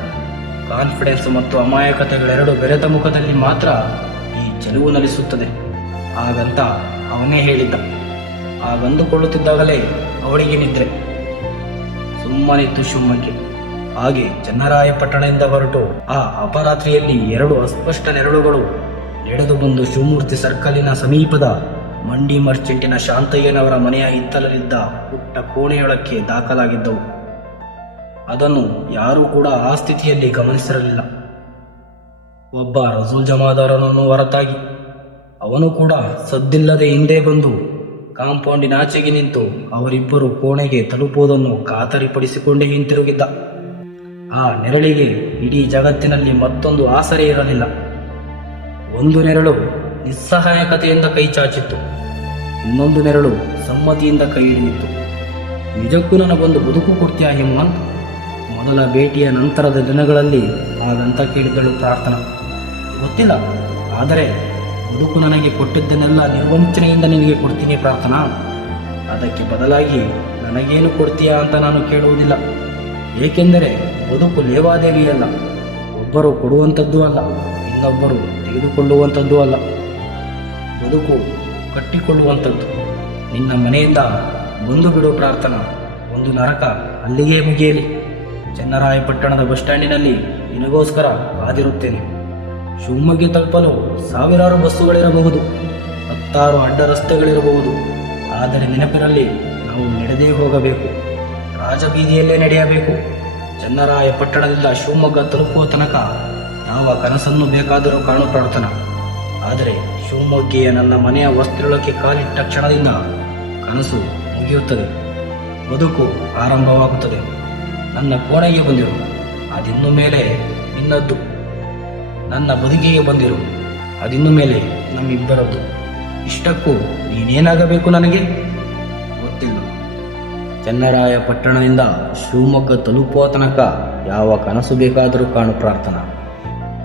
ಕಾನ್ಫಿಡೆನ್ಸ್ ಮತ್ತು ಅಮಾಯಕತೆಗಳೆರಡು ಬೆರೆತ ಮುಖದಲ್ಲಿ ಮಾತ್ರ ಈ ಚೆಲುವು ನಲಿಸುತ್ತದೆ. ಹಾಗಂತ ಅವನೇ ಹೇಳಿದ್ದ. ಹಾಗಂದುಕೊಳ್ಳುತ್ತಿದ್ದಾಗಲೇ ಅವಳಿಗೆ ನಿದ್ರೆ. ಸುಮ್ಮನಿತ್ತು ಶಿವಮೊಗ್ಗ. ಹಾಗೆ ಚನ್ನರಾಯಪಟ್ಟಣದಿಂದ ಹೊರಟು ಆ ಅಪರಾತ್ರಿಯಲ್ಲಿ 2 ಅಸ್ಪಷ್ಟ ನೆರಳುಗಳು ನಡೆದು ಬಂದು ಶಿವಮೂರ್ತಿ ಸರ್ಕಲಿನ ಸಮೀಪದ ಮಂಡಿ ಮರ್ಚೆಂಟಿನ ಶಾಂತಯ್ಯನವರ ಮನೆಯ ಹಿತ್ತಲಲ್ಲಿದ್ದ ಪುಟ್ಟ ಕೋಣೆಯೊಳಕ್ಕೆ ದಾಖಲಾಗಿದ್ದವು. ಅದನ್ನು ಯಾರೂ ಕೂಡ ಆ ಸ್ಥಿತಿಯಲ್ಲಿ ಗಮನಿಸಿರಲಿಲ್ಲ. ಒಬ್ಬ ರಸೂಲ್ ಜಮಾದಾರನನ್ನು ಹೊರತಾಗಿ ಅವನು ಕೂಡ ಸದ್ದಿಲ್ಲದೆ ಹಿಂದೆ ಬಂದು ಕಾಂಪೌಂಡಿನಾಚೆಗೆ ನಿಂತು ಅವರಿಬ್ಬರು ಕೋಣೆಗೆ ತಲುಪುವುದನ್ನು ಖಾತರಿಪಡಿಸಿಕೊಂಡೇ ಹಿಂತಿರುಗಿದ್ದ. ಆ ನೆರಳಿಗೆ ಇಡೀ ಜಗತ್ತಿನಲ್ಲಿ ಮತ್ತೊಂದು ಆಸರೆ ಇರಲಿಲ್ಲ. ಒಂದು ನೆರಳು ನಿಸ್ಸಹಾಯಕತೆಯಿಂದ ಕೈ ಚಾಚಿತ್ತು, ಇನ್ನೊಂದು ನೆರಳು ಸಮ್ಮತಿಯಿಂದ ಕೈ ಹಿಡಿದಿತ್ತು. ನಿಜಕ್ಕೂ ನನಗೊಂದು ಬದುಕು ಕೊಡ್ತೀಯಾ ಹೇಮಂತ್? ಮೊದಲ ಭೇಟಿಯ ನಂತರದ ದಿನಗಳಲ್ಲಿ ಹಾಗಂತ ಕೇಳಿದ್ದಳು ಪ್ರಾರ್ಥನಾ. ಗೊತ್ತಿಲ್ಲ, ಆದರೆ ಬದುಕು ನನಗೆ ಕೊಟ್ಟಿದ್ದನ್ನೆಲ್ಲ ನಿರ್ವಂಚನೆಯಿಂದ ನಿನಗೆ ಕೊಡ್ತೀನಿ ಪ್ರಾರ್ಥನಾ. ಅದಕ್ಕೆ ಬದಲಾಗಿ ನನಗೇನು ಕೊಡ್ತೀಯಾ ಅಂತ ನಾನು ಕೇಳುವುದಿಲ್ಲ. ಏಕೆಂದರೆ ಬದುಕು ಲೇವಾದೇವಿಯಲ್ಲ. ಒಬ್ಬರು ಕೊಡುವಂಥದ್ದು ಅಲ್ಲ, ಇನ್ನೊಬ್ಬರು ತೆಗೆದುಕೊಳ್ಳುವಂಥದ್ದು ಅಲ್ಲ. ಬದುಕು ಕಟ್ಟಿಕೊಳ್ಳುವಂಥದ್ದು. ನಿನ್ನ ಮನೆಯಿಂದ ಬಂದು ಬಿಡು ಪ್ರಾರ್ಥನಾ. ಒಂದು ನರಕ ಅಲ್ಲಿಯೇ ಮುಗಿಯಲಿ. ಚನ್ನರಾಯಪಟ್ಟಣದ ಬಸ್ ಸ್ಟ್ಯಾಂಡಿನಲ್ಲಿ ನಿನಗೋಸ್ಕರ ಕಾದಿರುತ್ತೇನೆ. ಶಿವಮೊಗ್ಗ ತಲುಪಲು ಸಾವಿರಾರು ಬಸ್ಸುಗಳಿರಬಹುದು, 10 ಅಡ್ಡ ರಸ್ತೆಗಳಿರಬಹುದು. ಆದರೆ ನೆನಪಿನಲ್ಲಿ ನಾವು ನಡೆದೇ ಹೋಗಬೇಕು, ರಾಜಬೀದಿಯಲ್ಲೇ ನಡೆಯಬೇಕು. ಚನ್ನರಾಯಪಟ್ಟಣದಿಂದ ಶಿವಮೊಗ್ಗ ತಲುಪುವ ತನಕ ಯಾವ ಕನಸನ್ನು ಬೇಕಾದರೂ ಕಾಣು ಪ್ರಾರ್ಥನಾ. ಆದರೆ ಶಿವಮೊಗ್ಗೆಯ ನನ್ನ ಮನೆಯ ವಸ್ತ್ರೊಳಕ್ಕೆ ಕಾಲಿಟ್ಟ ಕ್ಷಣದಿಂದ ಕನಸು ಮುಗಿಯುತ್ತದೆ, ಬದುಕು ಆರಂಭವಾಗುತ್ತದೆ. ನನ್ನ ಕೋಣೆಗೆ ಬಂದಿರು, ಅದಿನ್ನು ಮೇಲೆ ನಿನ್ನದ್ದು. ನನ್ನ ಬದುಕಿಗೆ ಬಂದಿರು, ಅದಿನ್ನು ಮೇಲೆ ನಮ್ಮಿಬ್ಬರದ್ದು. ಇಷ್ಟಕ್ಕೂ ನೀನೇನಾಗಬೇಕು ನನಗೆ ಗೊತ್ತಿಲ್ಲ. ಚನ್ನರಾಯಪಟ್ಟಣದಿಂದ ಶಿವಮೊಗ್ಗ ತಲುಪುವ ತನಕ ಯಾವ ಕನಸು ಬೇಕಾದರೂ ಕಾಣು ಪ್ರಾರ್ಥನಾ.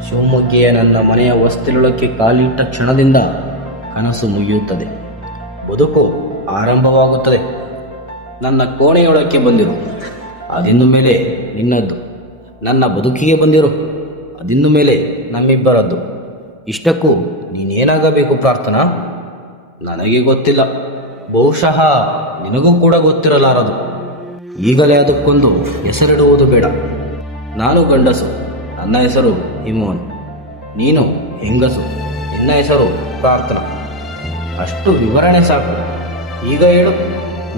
ಶಿವಮೊಗ್ಗೆಯ ನನ್ನ ಮನೆಯ ಹೊಸ್ತಿಲೊಳಕ್ಕೆ ಕಾಲಿಟ್ಟ ಕ್ಷಣದಿಂದ ಕನಸು ಮುಗಿಯುತ್ತದೆ, ಬದುಕು ಆರಂಭವಾಗುತ್ತದೆ. ನನ್ನ ಕೋಣೆಯೊಳಕ್ಕೆ ಬಂದಿರು, ಅದಿನ್ನು ಮೇಲೆ ನಿನ್ನದ್ದು. ನನ್ನ ಬದುಕಿಗೆ ಬಂದಿರು, ಅದಿನ್ನು ಮೇಲೆ ನಮ್ಮಿಬ್ಬರದ್ದು. ಇಷ್ಟಕ್ಕೂ ನೀನೇನಾಗಬೇಕು ಪ್ರಾರ್ಥನಾ? ನನಗೆ ಗೊತ್ತಿಲ್ಲ, ಬಹುಶಃ ನಿನಗೂ ಕೂಡ ಗೊತ್ತಿರಲಾರದು. ಈಗಲೇ ಅದಕ್ಕೊಂದು ಹೆಸರಿಡುವುದು ಬೇಡ. ನಾನು ಗಂಡಸು, ನನ್ನ ಹೆಸರು ಹಿಮೋನ್. ನೀನು ಹೆಂಗಸು, ನಿನ್ನ ಹೆಸರು ಪ್ರಾರ್ಥನಾ. ಅಷ್ಟು ವಿವರಣೆ ಸಾಕು. ಈಗ ಹೇಳು,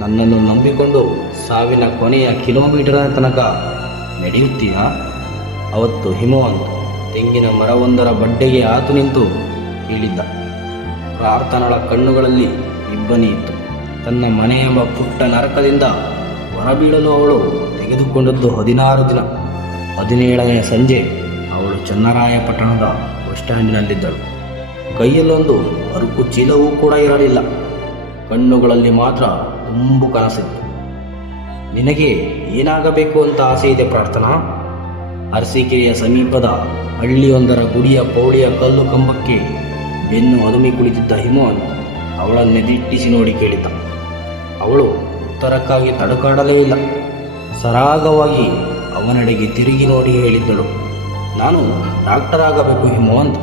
ನನ್ನನ್ನು ನಂಬಿಕೊಂಡು ಸಾವಿನ ಕೊನೆಯ ಕಿಲೋಮೀಟರ್ನ ತನಕ ನಡೆಯುತ್ತೀಯಾ? ಅವತ್ತು ಹಿಮವಂತ್ ತೆಂಗಿನ ಮರವೊಂದರ ಬಡ್ಡೆಗೆ ಆತು ನಿಂತು ಹೇಳಿದ್ದ. ಪ್ರಾರ್ಥನಳ ಕಣ್ಣುಗಳಲ್ಲಿ ಇಬ್ಬನಿ ಇತ್ತು. ತನ್ನ ಮನೆ ಎಂಬ ಪುಟ್ಟ ನರಕದಿಂದ ಹೊರಬೀಳಲು ಅವಳು ತೆಗೆದುಕೊಂಡದ್ದು 16 ದಿನ. 17ನೆಯ ಸಂಜೆ ಅವಳು ಚನ್ನರಾಯಪಟ್ಟಣದ ಬಸ್ ಸ್ಟ್ಯಾಂಡಿನಲ್ಲಿದ್ದಳು. ಕೈಯಲ್ಲೊಂದು ಅರುಕು ಚೀಲವೂ ಕೂಡ ಇರಲಿಲ್ಲ. ಕಣ್ಣುಗಳಲ್ಲಿ ಮಾತ್ರ ತುಂಬು ಕನಸಿತ್ತು. ನಿನಗೆ ಏನಾಗಬೇಕು ಅಂತ ಆಸೆ ಇದೆ ಪ್ರಾರ್ಥನಾ? ಅರಸೀಕೆರೆಯ ಸಮೀಪದ ಹಳ್ಳಿಯೊಂದರ ಗುಡಿಯ ಪೌಳಿಯ ಕಲ್ಲು ಕಂಬಕ್ಕೆ ಬೆನ್ನು ಅದುಮಿ ಕುಳಿತಿದ್ದ ಹಿಮವಂತ್ ಅವಳನ್ನೇ ದಿಟ್ಟಿಸಿ ನೋಡಿ ಕೇಳಿದ್ದ. ಅವಳು ಉತ್ತರಕ್ಕಾಗಿ ತಡಕಾಡಲೇ ಇಲ್ಲ. ಸರಾಗವಾಗಿ ಅವನೆಡೆಗೆ ತಿರುಗಿ ನೋಡಿ ಹೇಳಿದ್ದಳು, ನಾನು ಡಾಕ್ಟರ್ ಆಗಬೇಕು ಹಿಮವಂತ್.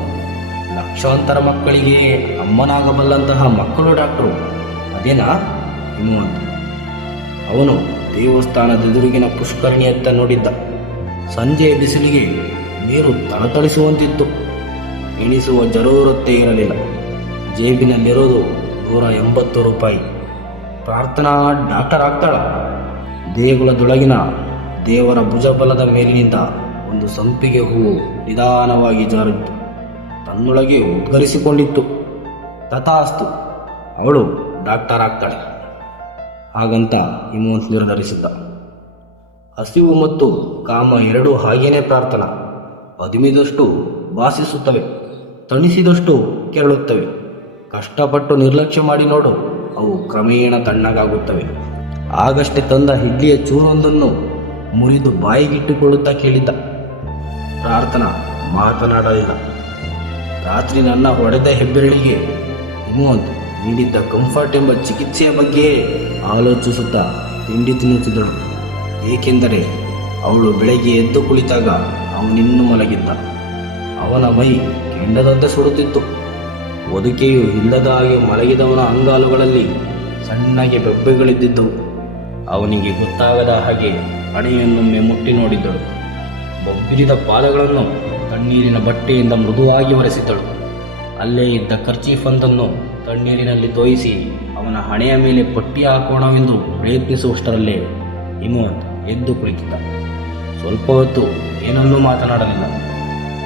ಲಕ್ಷಾಂತರ ಮಕ್ಕಳಿಗೆ ಅಮ್ಮನಾಗಬಲ್ಲಂತಹ ಮಕ್ಕಳು ಡಾಕ್ಟರು, ಅದೇನಾ ಹಿಮವಂತ್? ಅವನು ದೇವಸ್ಥಾನದೆದುರಿಗಿನ ಪುಷ್ಕರಣಿಯತ್ತ ನೋಡಿದ್ದ. ಸಂಜೆಯ ಬಿಸಿಲಿಗೆ ನೀರು ತಳತಳಿಸುವಂತಿತ್ತು. ಎಣಿಸುವ ಜರೂರತ್ತೇ ಇರಲಿಲ್ಲ. ಜೇಬಿನಲ್ಲಿರೋದು 180 ರೂಪಾಯಿ. ಪ್ರಾರ್ಥನಾ ಡಾಕ್ಟರ್ ಆಗ್ತಾಳ? ದೇಗುಲದೊಳಗಿನ ದೇವರ ಭುಜಬಲದ ಮೇಲಿನಿಂದ ಒಂದು ಸಂಪಿಗೆ ಹೂವು ನಿಧಾನವಾಗಿ ಜಾರಿತ್ತು. ತನ್ನೊಳಗೆ ಉದ್ಗರಿಸಿಕೊಂಡಿತ್ತು, ತಥಾಸ್ತು, ಅವಳು ಡಾಕ್ಟರ್ ಆಗ್ತಾಳೆ. ಹಾಗಂತ ಹಿಮವಂತ್ ನಿರ್ಧರಿಸಿದ್ದ. ಹಸಿವು ಮತ್ತು ಕಾಮ ಎರಡೂ ಹಾಗೇನೇ ಪ್ರಾರ್ಥನಾ. ಅದುಮಿದಷ್ಟು ಭಾಸಿಸುತ್ತವೆ, ತಣಿಸಿದಷ್ಟು ಕೆರಳುತ್ತವೆ. ಕಷ್ಟಪಟ್ಟು ನಿರ್ಲಕ್ಷ್ಯ ಮಾಡಿ ನೋಡು, ಅವು ಕ್ರಮೇಣ ತಣ್ಣಗಾಗುತ್ತವೆ. ಆಗಷ್ಟೇ ತಂದ ಇಡ್ಲಿಯ ಚೂರೊಂದನ್ನು ಮುರಿದು ಬಾಯಿಗಿಟ್ಟುಕೊಳ್ಳುತ್ತಾ ಕೇಳಿದ್ದ. ಪ್ರಾರ್ಥನಾ ಮಾತನಾಡಲಿಲ್ಲ. ರಾತ್ರಿ ನನ್ನ ಹೊಡೆದ ಹೆಬ್ಬೆರಳಿಗೆ ಹಿಮವಂತ್ ನೀಡಿದ್ದ ಕಂಫರ್ಟ್ ಎಂಬ ಚಿಕಿತ್ಸೆಯ ಬಗ್ಗೆಯೇ ಆಲೋಚಿಸುತ್ತಾ ತಿಂಡಿ ತಿನ್ನುತ್ತಿದ್ದಳು. ಏಕೆಂದರೆ ಅವಳು ಬೆಳಗ್ಗೆ ಎದ್ದು ಕುಳಿತಾಗ ಅವನಿನ್ನೂ ಮಲಗಿದ್ದ. ಅವನ ಮೈ ಕೆಂಡದಂತೆ ಸುಡುತ್ತಿತ್ತು. ಹೊದಿಕೆಯು ಇಲ್ಲದ ಹಾಗೆ ಮಲಗಿದವನ ಅಂಗಾಲುಗಳಲ್ಲಿ ಸಣ್ಣಗೆ ಬೆಬ್ಬೆಗಳಿದ್ದಿದ್ದವು. ಅವನಿಗೆ ಗೊತ್ತಾಗದ ಹಾಗೆ ಹಣೆಯನ್ನೊಮ್ಮೆ ಮುಟ್ಟಿ ನೋಡಿದ್ದಳು. ಬೊಬ್ಬಿರಿದ ಪಾದಗಳನ್ನು ತಣ್ಣೀರಿನ ಬಟ್ಟೆಯಿಂದ ಮೃದುವಾಗಿ ಒರೆಸಿದ್ದಳು. ಅಲ್ಲೇ ಇದ್ದ ಕರ್ಚೀಫೊಂದನ್ನು ತಣ್ಣೀರಿನಲ್ಲಿ ತೋಯಿಸಿ ಅವನ ಹಣೆಯ ಮೇಲೆ ಪಟ್ಟಿ ಹಾಕೋಣವೆಂದು ಪ್ರಯತ್ನಿಸುವಷ್ಟರಲ್ಲೇ ಹಿಮವಂತ್ ಎದ್ದು ಕುಳಿತಿದ್ದ. ಸ್ವಲ್ಪ ಹೊತ್ತು ಏನನ್ನೂ ಮಾತನಾಡಲಿಲ್ಲ.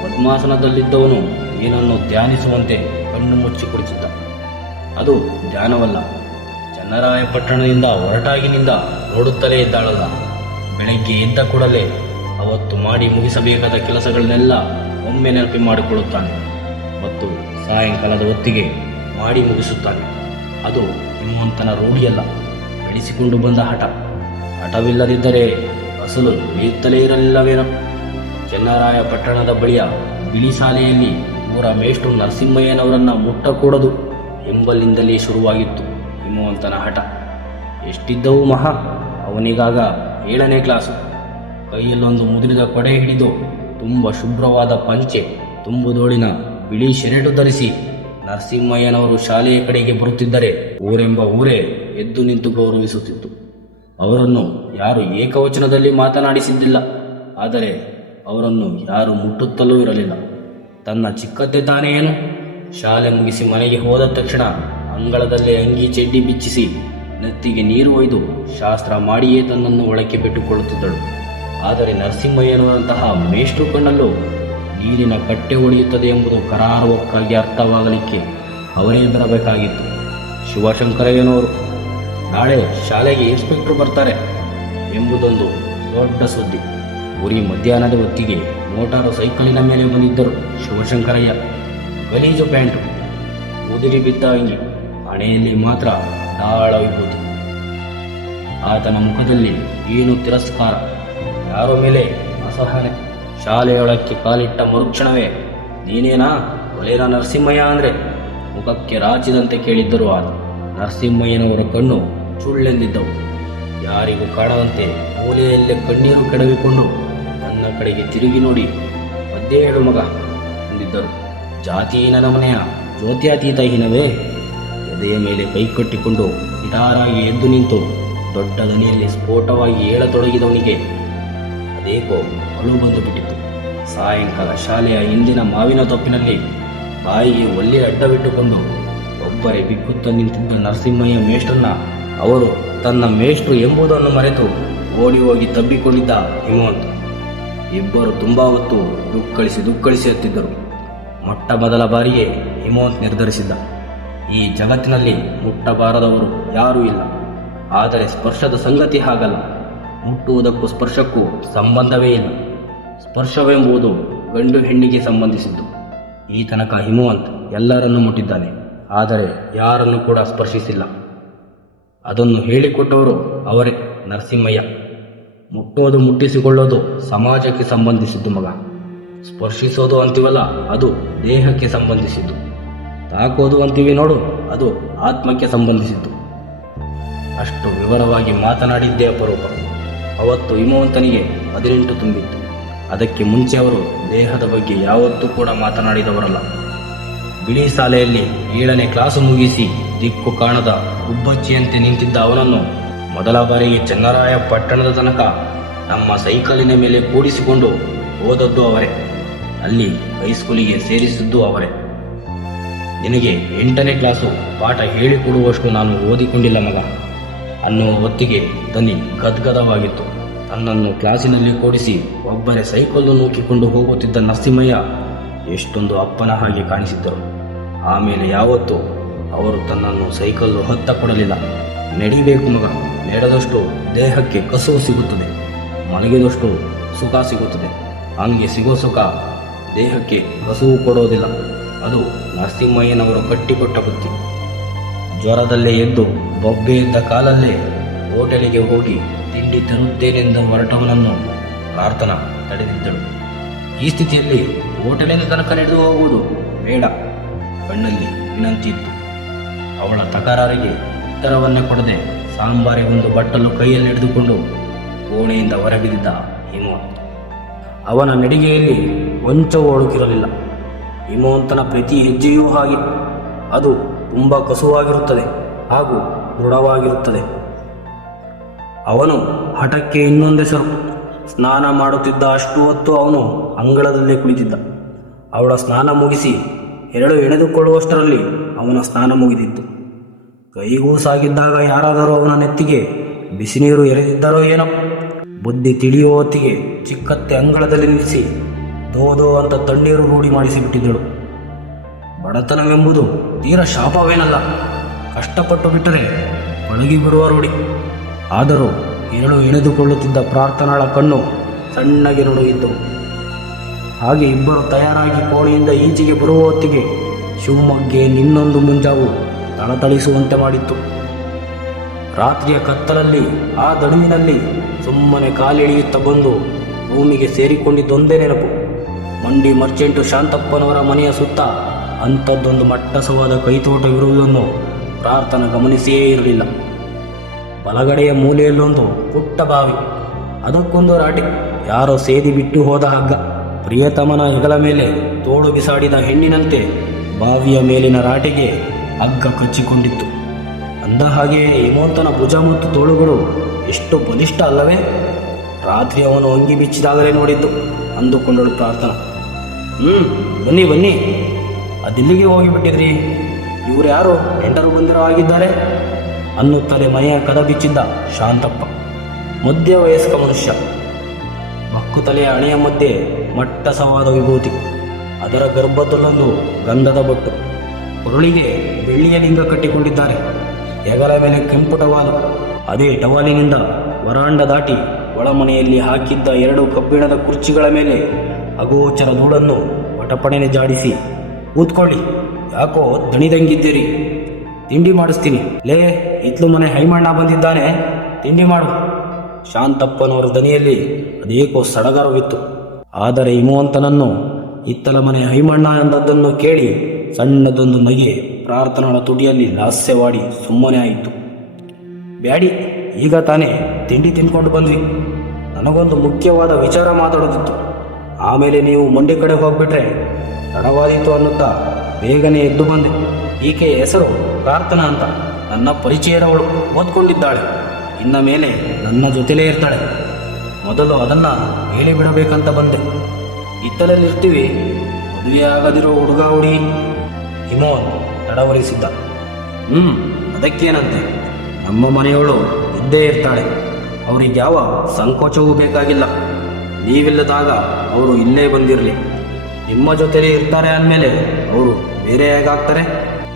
ಪದ್ಮಾಸನದಲ್ಲಿದ್ದವನು ಏನನ್ನು ಧ್ಯಾನಿಸುವಂತೆ ಕಣ್ಣು ಮುಚ್ಚಿ ಕುಳಿತಿದ್ದ. ಅದು ಧ್ಯಾನವಲ್ಲ, ಚನ್ನರಾಯಪಟ್ಟಣದಿಂದ ಹೊರಟಾಗಿನಿಂದ ನೋಡುತ್ತಲೇ ಇದ್ದಾಳಲ್ಲ. ಬೆಳಗ್ಗೆ ಎದ್ದ ಕೂಡಲೇ ಅವತ್ತು ಮಾಡಿ ಮುಗಿಸಬೇಕಾದ ಕೆಲಸಗಳನ್ನೆಲ್ಲ ಒಮ್ಮೆ ನೆನಪು ಮಾಡಿಕೊಳ್ಳುತ್ತಾನೆ ಮತ್ತು ಸಾಯಂಕಾಲದ ಹೊತ್ತಿಗೆ ಮಾಡಿ ಮುಗಿಸುತ್ತಾನೆ. ಅದು ಹಿಮವಂತನ ರೂಢಿಯಲ್ಲ, ಬೆಳೆಸಿಕೊಂಡು ಬಂದ ಹಠ. ಹಠವಿಲ್ಲದಿದ್ದರೆ ಅಸಲು ಬೇಯುತ್ತಲೇ ಇರಲಿಲ್ಲವೇನೋ. ಚನ್ನರಾಯಪಟ್ಟಣದ ಬಳಿಯ ಬಿಳಿ ಶಾಲೆಯಲ್ಲಿ ಊರ ಮೇಷ್ಟ್ರು ನರಸಿಂಹಯ್ಯನವರನ್ನ ಮುಟ್ಟಕೂಡದು ಎಂಬಲ್ಲಿಂದಲೇ ಶುರುವಾಗಿತ್ತು ಹಿಮವಂತನ ಹಠ. ಎಷ್ಟಿದ್ದವು ಮಹಾ, ಅವನಿಗಾಗ 7ನೇ ಕ್ಲಾಸು. ಕೈಯಲ್ಲೊಂದು ಮುದುರಿದ ಕೊಡೆ ಹಿಡಿದು ತುಂಬ ಶುಭ್ರವಾದ ಪಂಚೆ, ತುಂಬುದೋಳಿನ ಬಿಳಿ ಶೆರೆಟು ಧರಿಸಿ ನರಸಿಂಹಯ್ಯನವರು ಶಾಲೆಯ ಕಡೆಗೆ ಬರುತ್ತಿದ್ದರೆ ಊರೆಂಬ ಊರೇ ಎದ್ದು ನಿಂತು ಗೌರವಿಸುತ್ತಿತ್ತು. ಅವರನ್ನು ಯಾರು ಏಕವಚನದಲ್ಲಿ ಮಾತನಾಡಿಸಿದ್ದಿಲ್ಲ, ಆದರೆ ಅವರನ್ನು ಯಾರು ಮುಟ್ಟುತ್ತಲೂ ಇರಲಿಲ್ಲ. ತನ್ನ ಚಿಕ್ಕದ್ದೇ ತಾನೇ ಏನು. ಶಾಲೆ ಮುಗಿಸಿ ಮನೆಗೆ ಹೋದ ತಕ್ಷಣ ಅಂಗಳದಲ್ಲೇ ಅಂಗಿ ಚಡ್ಡಿ ಬಿಚ್ಚಿಸಿ ನೆತ್ತಿಗೆ ನೀರು ಒಯ್ದು ಶಾಸ್ತ್ರ ಮಾಡಿಯೇ ತನ್ನನ್ನು ಒಳಕ್ಕೆ ಬಿಟ್ಟುಕೊಳ್ಳುತ್ತಿದ್ದಳು. ಆದರೆ ನರಸಿಂಹಯ್ಯನವರಂತಹ ಮೇಷ್ಟ್ರು ಕಣ್ಣಲ್ಲೂ ನೀರಿನ ಕಟ್ಟೆ ಒಡೆಯುತ್ತದೆ ಎಂಬುದು ಕರಾರುವಕ್ಕಾಗಿ ಅರ್ಥವಾಗಲಿಕ್ಕೆ ಅವರೇ ಬರಬೇಕಾಗಿತ್ತು. ಶಿವಶಂಕರಯ್ಯನವರು ನಾಳೆ ಶಾಲೆಗೆ ಇನ್ಸ್ಪೆಕ್ಟರ್ ಬರ್ತಾರೆ ಎಂಬುದೊಂದು ದೊಡ್ಡ ಸುದ್ದಿ. ಉರಿ ಮಧ್ಯಾಹ್ನದ ಹೊತ್ತಿಗೆ ಮೋಟಾರು ಸೈಕಲಿನ ಮೇಲೆ ಬಂದಿದ್ದರು ಶಿವಶಂಕರಯ್ಯ. ಗಲೀಜು ಪ್ಯಾಂಟು, ಉದುರಿ ಬಿದ್ದ ಅಂಗಿ, ಹಣೆಯಲ್ಲಿ ಮಾತ್ರ ದಾಳ ವಿಭೂತಿ. ಆತನ ಮುಖದಲ್ಲಿ ಏನು ತಿರಸ್ಕಾರ, ಯಾರೋ ಮೇಲೆ ಅಸಹನೆ. ಶಾಲೆಯೊಳಕ್ಕೆ ಕಾಲಿಟ್ಟ ಮರುಕ್ಷಣವೇ ನೀನೇನಾ ಒಲೆರ ನರಸಿಂಹಯ್ಯ ಅಂದರೆ ಮುಖಕ್ಕೆ ರಾಚಿದಂತೆ ಕೇಳಿದ್ದರು ಆತ. ನರಸಿಂಹಯ್ಯನವರ ಕಣ್ಣು ಸುಳ್ಳೆಂದಿದ್ದವು. ಯಾರಿಗೂ ಕಾಣದಂತೆ ಮೂಲೆಯಲ್ಲೇ ಕಣ್ಣೀರು ಕೆಡವಿಕೊಂಡು ನನ್ನ ಕಡೆಗೆ ತಿರುಗಿ ನೋಡಿ, ಅದ್ದೇ ಹೇಳು ಮಗ ಎಂದಿದ್ದರು. ಜಾತಿಹೀನ ನಮನೆಯ ಜ್ಯೋತ್ಯಾತೀತಹೀನವೇ? ಎದೆಯ ಮೇಲೆ ಕೈ ಕಟ್ಟಿಕೊಂಡು ನಿಧಾರಾಗಿ ಎದ್ದು ನಿಂತು ದೊಡ್ಡ ದನಿಯಲ್ಲಿ ಸ್ಫೋಟವಾಗಿ ಏಳತೊಡಗಿದವನಿಗೆ ಅದೇಕೋ ಅಳು ಬಂದು ಬಿಟ್ಟಿತು. ಸಾಯಂಕಾಲ ಶಾಲೆಯ ಹಿಂದಿನ ಮಾವಿನ ತೊಪ್ಪಿನಲ್ಲಿ ಬಾಯಿಗೆ ಒಳ್ಳೆ ಅಡ್ಡವಿಟ್ಟುಕೊಂಡು ಒಬ್ಬರೇ ಬಿಕ್ಕುತ್ತ ನಿಂತಿದ್ದ ನರಸಿಂಹಯ್ಯ ಮೇಷ್ಟ್ರನ್ನ ಅವರು ತನ್ನ ಮೇಷ್ಟ್ರು ಎಂಬುದನ್ನು ಮರೆತು ಓಡಿ ಹೋಗಿ ತಬ್ಬಿಕೊಂಡಿದ್ದ ಹಿಮವಂತ. ಇಬ್ಬರು ತುಂಬಾ ಹೊತ್ತು ದುಕ್ಕಳಿಸಿ ಹತ್ತಿದ್ದರು. ಮೊಟ್ಟ ಮೊದಲ ಬಾರಿಗೆ ಹಿಮವಂತ್ ನಿರ್ಧರಿಸಿದ್ದ, ಈ ಜಗತ್ತಿನಲ್ಲಿ ಮುಟ್ಟಬಾರದವರು ಯಾರೂ ಇಲ್ಲ. ಆದರೆ ಸ್ಪರ್ಶದ ಸಂಗತಿ ಹಾಗಲ್ಲ. ಮುಟ್ಟುವುದಕ್ಕೂ ಸ್ಪರ್ಶಕ್ಕೂ ಸಂಬಂಧವೇ ಇಲ್ಲ. ಸ್ಪರ್ಶವೆಂಬುದು ಗಂಡು ಹೆಣ್ಣಿಗೆ ಸಂಬಂಧಿಸಿದ್ದು. ಈ ತನಕ ಹಿಮವಂತ್ ಎಲ್ಲರನ್ನೂ ಮುಟ್ಟಿದ್ದಾನೆ, ಆದರೆ ಯಾರನ್ನು ಕೂಡ ಸ್ಪರ್ಶಿಸಿಲ್ಲ. ಅದನ್ನು ಹೇಳಿಕೊಟ್ಟವರು ಅವರೇ ನರಸಿಂಹಯ್ಯ. ಮುಟ್ಟೋದು ಮುಟ್ಟಿಸಿಕೊಳ್ಳೋದು ಸಮಾಜಕ್ಕೆ ಸಂಬಂಧಿಸಿದ್ದು ಮಗ. ಸ್ಪರ್ಶಿಸೋದು ಅಂತೀವಲ್ಲ, ಅದು ದೇಹಕ್ಕೆ ಸಂಬಂಧಿಸಿದ್ದು. ತಾಕೋದು ಅಂತೀವಿ ನೋಡು, ಅದು ಆತ್ಮಕ್ಕೆ ಸಂಬಂಧಿಸಿದ್ದು. ಅಷ್ಟು ವಿವರವಾಗಿ ಮಾತನಾಡಿದ್ದೇ ಅಪರೂಪ. ಅವತ್ತು ಹಿಮವಂತನಿಗೆ 18 ತುಂಬಿತ್ತು. ಅದಕ್ಕೆ ಮುಂಚೆ ಅವರು ದೇಹದ ಬಗ್ಗೆ ಯಾವತ್ತೂ ಕೂಡ ಮಾತನಾಡಿದವರಲ್ಲ. ಬಿಳಿ ಶಾಲೆಯಲ್ಲಿ 7ನೇ ಕ್ಲಾಸು ಮುಗಿಸಿ ದಿಕ್ಕು ಕಾಣದ ಗುಬ್ಬಚ್ಚಿಯಂತೆ ನಿಂತಿದ್ದ ಅವನನ್ನು ಮೊದಲ ಬಾರಿಗೆ ಚನ್ನರಾಯಪಟ್ಟಣದ ತನಕ ನಮ್ಮ ಸೈಕಲಿನ ಮೇಲೆ ಕೂಡಿಸಿಕೊಂಡು ಓದದ್ದು ಅವರೇ. ಅಲ್ಲಿ ಹೈಸ್ಕೂಲಿಗೆ ಸೇರಿಸಿದ್ದು ಅವರೇ. ನಿನಗೆ 8ನೇ ಕ್ಲಾಸು ಪಾಠ ಹೇಳಿಕೊಡುವಷ್ಟು ನಾನು ಓದಿಕೊಂಡಿಲ್ಲ ಮಗ ಅನ್ನುವ ಹೊತ್ತಿಗೆ ದನಿ ಗದ್ಗದವಾಗಿತ್ತು. ತನ್ನನ್ನು ಕ್ಲಾಸಿನಲ್ಲಿ ಕೂಡಿಸಿ ಒಬ್ಬರೇ ಸೈಕಲ್ಲು ನೂಕಿಕೊಂಡು ಹೋಗುತ್ತಿದ್ದ ನರಸಿಂಹಯ್ಯ ಎಷ್ಟೊಂದು ಅಪ್ಪನ ಹಾಗೆ ಕಾಣಿಸಿದ್ದರು. ಆಮೇಲೆ ಯಾವತ್ತೂ ಅವರು ತನ್ನನ್ನು ಸೈಕಲ್ಲು ಹತ್ತ ಕೊಡಲಿಲ್ಲ. ನಡಿಬೇಕು ಮಗ, ನಡೆದಷ್ಟು ದೇಹಕ್ಕೆ ಕಸುವು ಸಿಗುತ್ತದೆ, ಮಲಗಿದಷ್ಟು ಸುಖ ಸಿಗುತ್ತದೆ. ಹಂಗೆ ಸಿಗೋ ಸುಖ ದೇಹಕ್ಕೆ ಕಸುವು ಕೊಡೋದಿಲ್ಲ. ಅದು ನರಸಿಂಹಯ್ಯನವರು ಕಟ್ಟಿಕೊಟ್ಟ ಬುದ್ಧಿ. ಜ್ವರದಲ್ಲೇ ಎದ್ದು ಬೊಬ್ಬೆ ಇದ್ದ ಕಾಲಲ್ಲೇ ಹೋಟೆಲಿಗೆ ಹೋಗಿ ತಿಂಡಿ ತರುತ್ತೇನೆಂದ ಹೊರಟವನನ್ನು ಪ್ರಾರ್ಥನಾ ತಡೆದಿದ್ದಳು. ಈ ಸ್ಥಿತಿಯಲ್ಲಿ ಹೋಟೆಲಿನ ತನಕ ನಡೆದು ಹೋಗುವುದು ಬೇಡ. ಕಣ್ಣಲ್ಲಿ ವಿನಂತಿ ಇತ್ತು. ಅವಳ ತಕರಾರಿಗೆ ಉತ್ತರವನ್ನೇ ಕೊಡದೆ ಸಾಂಬಾರಿಗೊಂದು ಬಟ್ಟಲು ಕೈಯಲ್ಲಿ ಹಿಡಿದುಕೊಂಡು ಕೋಣೆಯಿಂದ ಹೊರಬಿದ್ದ ಹಿಮವಂತ. ಅವನ ನಡಿಗೆಯಲ್ಲಿ ಕೊಂಚವೂ ಒಳುಕಿರಲಿಲ್ಲ. ಹಿಮವಂತನ ಪ್ರತಿ ಹೆಜ್ಜೆಯೂ ಹಾಗೆ. ಅದು ತುಂಬ ಕಸುವಾಗಿರುತ್ತದೆ ಹಾಗೂ ದೃಢವಾಗಿರುತ್ತದೆ. ಅವನು ಹಠಕ್ಕೆ ಇನ್ನೊಂದೆಸರು. ಸ್ನಾನ ಮಾಡುತ್ತಿದ್ದ ಅಷ್ಟು ಹೊತ್ತು ಅವನು ಅಂಗಳದಲ್ಲೇ ಕುಳಿತಿದ್ದ. ಅವಳ ಸ್ನಾನ ಮುಗಿಸಿ ಎರಡು ಎಳೆದುಕೊಳ್ಳುವಷ್ಟರಲ್ಲಿ ಅವನ ಸ್ನಾನ ಮುಗಿದಿತ್ತು. ಕೈಗೂ ಸಾಗಿದ್ದಾಗ ಯಾರಾದರೂ ಅವನ ನೆತ್ತಿಗೆ ಬಿಸಿ ನೀರು ಎರೆದಿದ್ದರೋ ಏನೋ. ಬುದ್ಧಿ ತಿಳಿಯುವ ಹೊತ್ತಿಗೆ ಚಿಕ್ಕತ್ತೆ ಅಂಗಳದಲ್ಲಿ ನಿಲ್ಲಿಸಿ ದೋ ಅಂತ ತಣ್ಣೀರು ರೂಢಿ ಮಾಡಿಸಿಬಿಟ್ಟಿದ್ದಳು. ಬಡತನವೆಂಬುದು ತೀರ ಶಾಪವೇನಲ್ಲ, ಕಷ್ಟಪಟ್ಟು ಬಿಟ್ಟರೆ ಪಳಗಿ ಬಿಡುವ ರೂಢಿ. ಆದರೂ ಎಳೆದುಕೊಳ್ಳುತ್ತಿದ್ದ ಪ್ರಾರ್ಥನಾಳ ಕಣ್ಣು ಸಣ್ಣಗೆ ನಡುಗಿದ್ದವು. ಹಾಗೆ ಇಬ್ಬರು ತಯಾರಾಗಿ ಕೋಣೆಯಿಂದ ಈಚೆಗೆ ಬರುವ ಹೊತ್ತಿಗೆ ಶಿವಮೊಗ್ಗೆ ನಿನ್ನೊಂದು ಮುಂಜಾವು ತಳತಳಿಸುವಂತೆ ಮಾಡಿತ್ತು. ರಾತ್ರಿಯ ಕತ್ತಲಲ್ಲಿ ಆ ದಡುವಿನಲ್ಲಿ ಸುಮ್ಮನೆ ಕಾಲಿಳಿಯುತ್ತಾ ಬಂದು ರೂಮಿಗೆ ಸೇರಿಕೊಂಡಿದ್ದೊಂದೇ ನೆನಪು. ಮಂಡಿ ಮರ್ಚೆಂಟು ಶಾಂತಪ್ಪನವರ ಮನೆಯ ಸುತ್ತ ಅಂಥದ್ದೊಂದು ಮಟ್ಟಸವಾದ ಕೈತೋಟವಿರುವುದನ್ನು ಪ್ರಾರ್ಥನಾ ಗಮನಿಸಿಯೇ ಇರಲಿಲ್ಲ. ಬಲಗಡೆಯ ಮೂಲೆಯಲ್ಲೊಂದು ಪುಟ್ಟ ಬಾವಿ, ಅದಕ್ಕೊಂದು ರಾಟಿ, ಯಾರೋ ಸೇದಿ ಬಿಟ್ಟು ಹೋದ ಹಗ್ಗ. ಪ್ರಿಯತಮನ ಹೆಗಲ ಮೇಲೆ ತೋಳು ಬಿಸಾಡಿದ ಹೆಣ್ಣಿನಂತೆ ಬಾವಿಯ ಮೇಲಿನ ರಾಟಿಗೆ ಹಗ್ಗ ಕಚ್ಚಿಕೊಂಡಿತ್ತು. ಅಂದ ಹಾಗೆಯೇ ಹೇಮಂತನ ಭುಜ ಮತ್ತು ತೋಳುಗಳು ಎಷ್ಟು ಬಲಿಷ್ಠ ಅಲ್ಲವೇ? ರಾತ್ರಿ ಅವನು ಅಂಗಿ ಬಿಚ್ಚಿದಾಗಲೇ ನೋಡಿದ್ದು ಅಂದುಕೊಂಡಳು ಪ್ರಾರ್ಥನಾ. ಬನ್ನಿ ಬನ್ನಿ, ಅದಿಲ್ಲಿಗೆ ಹೋಗಿಬಿಟ್ಟಿದ್ರಿ? ಇವರು ಯಾರು, ನೆಂಟರು ಬಂದಿರೋ ಆಗಿದ್ದಾರೆ ಅನ್ನುತ್ತಲೇ ಮನೆಯ ಕದ ಬಿಚ್ಚಿದ್ದ ಶಾಂತಪ್ಪ. ಮಧ್ಯ ವಯಸ್ಕ ಮನುಷ್ಯ, ಮಕ್ಕುತಲೆಯ ಹಣೆಯ ಮಧ್ಯೆ ಮಟ್ಟಸವಾದ ವಿಭೂತಿ, ಅದರ ಗರ್ಭದಲ್ಲೊಂದು ಗಂಧದ ಬೊಟ್ಟು, ಕೊರಳಿಗೆ ಬೆಳ್ಳಿಯ ಲಿಂಗ ಕಟ್ಟಿಕೊಂಡಿದ್ದಾರೆ. ಹೆಗಲ ಮೇಲೆ ಕೆಂಪು ಟವಾಲು. ಅದೇ ಟವಾಲಿನಿಂದ ವರಾಂಡ ದಾಟಿ ಒಳಮನೆಯಲ್ಲಿ ಹಾಕಿದ್ದ ಎರಡು ಕಬ್ಬಿಣದ ಕುರ್ಚಿಗಳ ಮೇಲೆ ಅಗೋಚರ ಧೂಳನ್ನು ಪಟಪಣೆನೆ ಜಾಡಿಸಿ, ಕೂತ್ಕೊಳ್ಳಿ, ಯಾಕೋ ದಣಿದಂಗಿದ್ದೀರಿ, ತಿಂಡಿ ಮಾಡಿಸ್ತೀನಿ. ಲೇ, ಇತ್ಲು ಮನೆ ಹೈಮಣ್ಣ ಬಂದಿದ್ದಾನೆ, ತಿಂಡಿ ಮಾಡು. ಶಾಂತಪ್ಪನವರ ದನಿಯಲ್ಲಿ ಅದೇಕೋ ಸಡಗರವಿತ್ತು. ಆದರೆ ಹಿಮವಂತನನ್ನು ಇತ್ತಲ ಮನೆ ಹೈಮಣ್ಣ ಎಂದದ್ದನ್ನು ಕೇಳಿ ಸಣ್ಣದೊಂದು ನಗೆ ಪ್ರಾರ್ಥನಾಳ ತುಡಿಯಲ್ಲಿ ಲಾಸ್ಯವಾಡಿ ಸುಮ್ಮನೆ ಆಯಿತು. ಬ್ಯಾಡಿ, ಈಗ ತಾನೇ ತಿಂಡಿ ತಿನ್ಕೊಂಡು ಬಂದ್ವಿ. ನನಗೊಂದು ಮುಖ್ಯವಾದ ವಿಚಾರ ಮಾತಾಡೋದಿತ್ತು. ಆಮೇಲೆ ನೀವು ಮಂಡಿ ಕಡೆ ಹೋಗ್ಬಿಟ್ರೆ ತಡವಾದೀತು ಅನ್ನುತ್ತಾ ಬೇಗನೆ ಎದ್ದು ಬಂದೆ. ಈಕೆಯ ಹೆಸರು ಪ್ರಾರ್ಥನಾ ಅಂತ, ನನ್ನ ಪರಿಚಯದವಳು, ಓದ್ಕೊಂಡಿದ್ದಾಳೆ. ಇನ್ನ ಮೇಲೆ ನನ್ನ ಜೊತೆಲೇ ಇರ್ತಾಳೆ. ಮೊದಲು ಅದನ್ನು ಹೇಳಿಬಿಡಬೇಕಂತ ಬಂದೆ. ಇತ್ತಲಲ್ಲಿರ್ತೀವಿ, ಮದುವೆ ಆಗದಿರೋ ಹುಡುಗ ಹುಡಿ. ಹಿಮೋನ್ ತಡವರಿಸಿದ್ದ. ಅದಕ್ಕೇನಂತೆ, ನಮ್ಮ ಮನೆಯವಳು ಇದ್ದೇ ಇರ್ತಾಳೆ. ಅವ್ರಿಗೆ ಯಾವ ಸಂಕೋಚವೂ ಬೇಕಾಗಿಲ್ಲ. ನೀವಿಲ್ಲದಾಗ ಅವರು ಇಲ್ಲೇ ಬಂದಿರಲಿ. ನಿಮ್ಮ ಜೊತೆಲೇ ಇರ್ತಾರೆ ಅಂದಮೇಲೆ ಅವರು ಬೇರೆ ಹೇಗಾಗ್ತಾರೆ?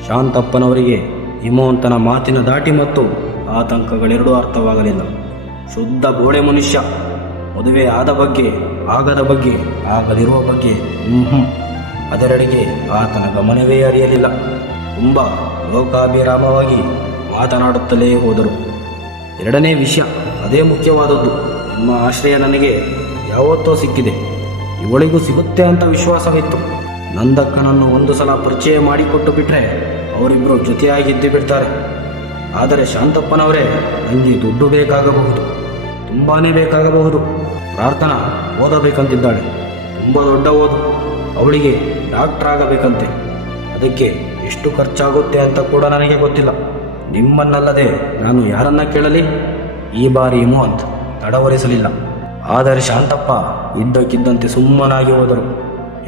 ಶಾಂತಪ್ಪನವರಿಗೆ ಹಿಮವಂತನ ಮಾತಿನ ದಾಟಿ ಮತ್ತು ಆತಂಕಗಳೆರಡೂ ಅರ್ಥವಾಗಲಿಲ್ಲ. ಶುದ್ಧ ಗೋಡೆ ಮನುಷ್ಯ. ಮದುವೆ ಆದ ಬಗ್ಗೆ, ಆಗದ ಬಗ್ಗೆ, ಆಗದಿರುವ ಬಗ್ಗೆ ಅದರೆಡೆಗೆ ಆತನ ಗಮನವೇ ಅರಿಯಲಿಲ್ಲ. ತುಂಬ ಲೋಕಾಭಿರಾಮವಾಗಿ ಮಾತನಾಡುತ್ತಲೇ ಹೋದರು. ಎರಡನೇ ವಿಷಯ, ಅದೇ ಮುಖ್ಯವಾದದ್ದು. ನಿಮ್ಮ ಆಶ್ರಯ ನನಗೆ ಯಾವತ್ತೋ ಸಿಕ್ಕಿದೆ, ಇವಳಿಗೂ ಸಿಗುತ್ತೆ ಅಂತ ವಿಶ್ವಾಸವಿತ್ತು. ನಂದಕ್ಕನನ್ನು ಒಂದು ಸಲ ಪರಿಚಯ ಮಾಡಿಕೊಟ್ಟು ಬಿಟ್ಟರೆ ಅವರಿಬ್ಬರು ಜೊತೆಯಾಗಿದ್ದು ಬಿಡ್ತಾರೆ. ಆದರೆ ಶಾಂತಪ್ಪನವರೇ, ನನಗೆ ದುಡ್ಡು ಬೇಕಾಗಬಹುದು, ತುಂಬಾ ಬೇಕಾಗಬಹುದು. ಪ್ರಾರ್ಥನಾ ಓದಬೇಕಂತಿದ್ದಾಳೆ, ತುಂಬ ದೊಡ್ಡ ಓದು. ಅವಳಿಗೆ ಡಾಕ್ಟರ್ ಆಗಬೇಕಂತೆ. ಅದಕ್ಕೆ ಎಷ್ಟು ಖರ್ಚಾಗುತ್ತೆ ಅಂತ ಕೂಡ ನನಗೆ ಗೊತ್ತಿಲ್ಲ. ನಿಮ್ಮನ್ನಲ್ಲದೆ ನಾನು ಯಾರನ್ನ ಕೇಳಲಿ? ಈ ಬಾರಿ ಹಿಮವಂತ್ ತಡವರಿಸಲಿಲ್ಲ. ಆದರೆ ಶಾಂತಪ್ಪ ಇದ್ದಕ್ಕಿದ್ದಂತೆ ಸುಮ್ಮನಾಗಿ ಹೋದರು.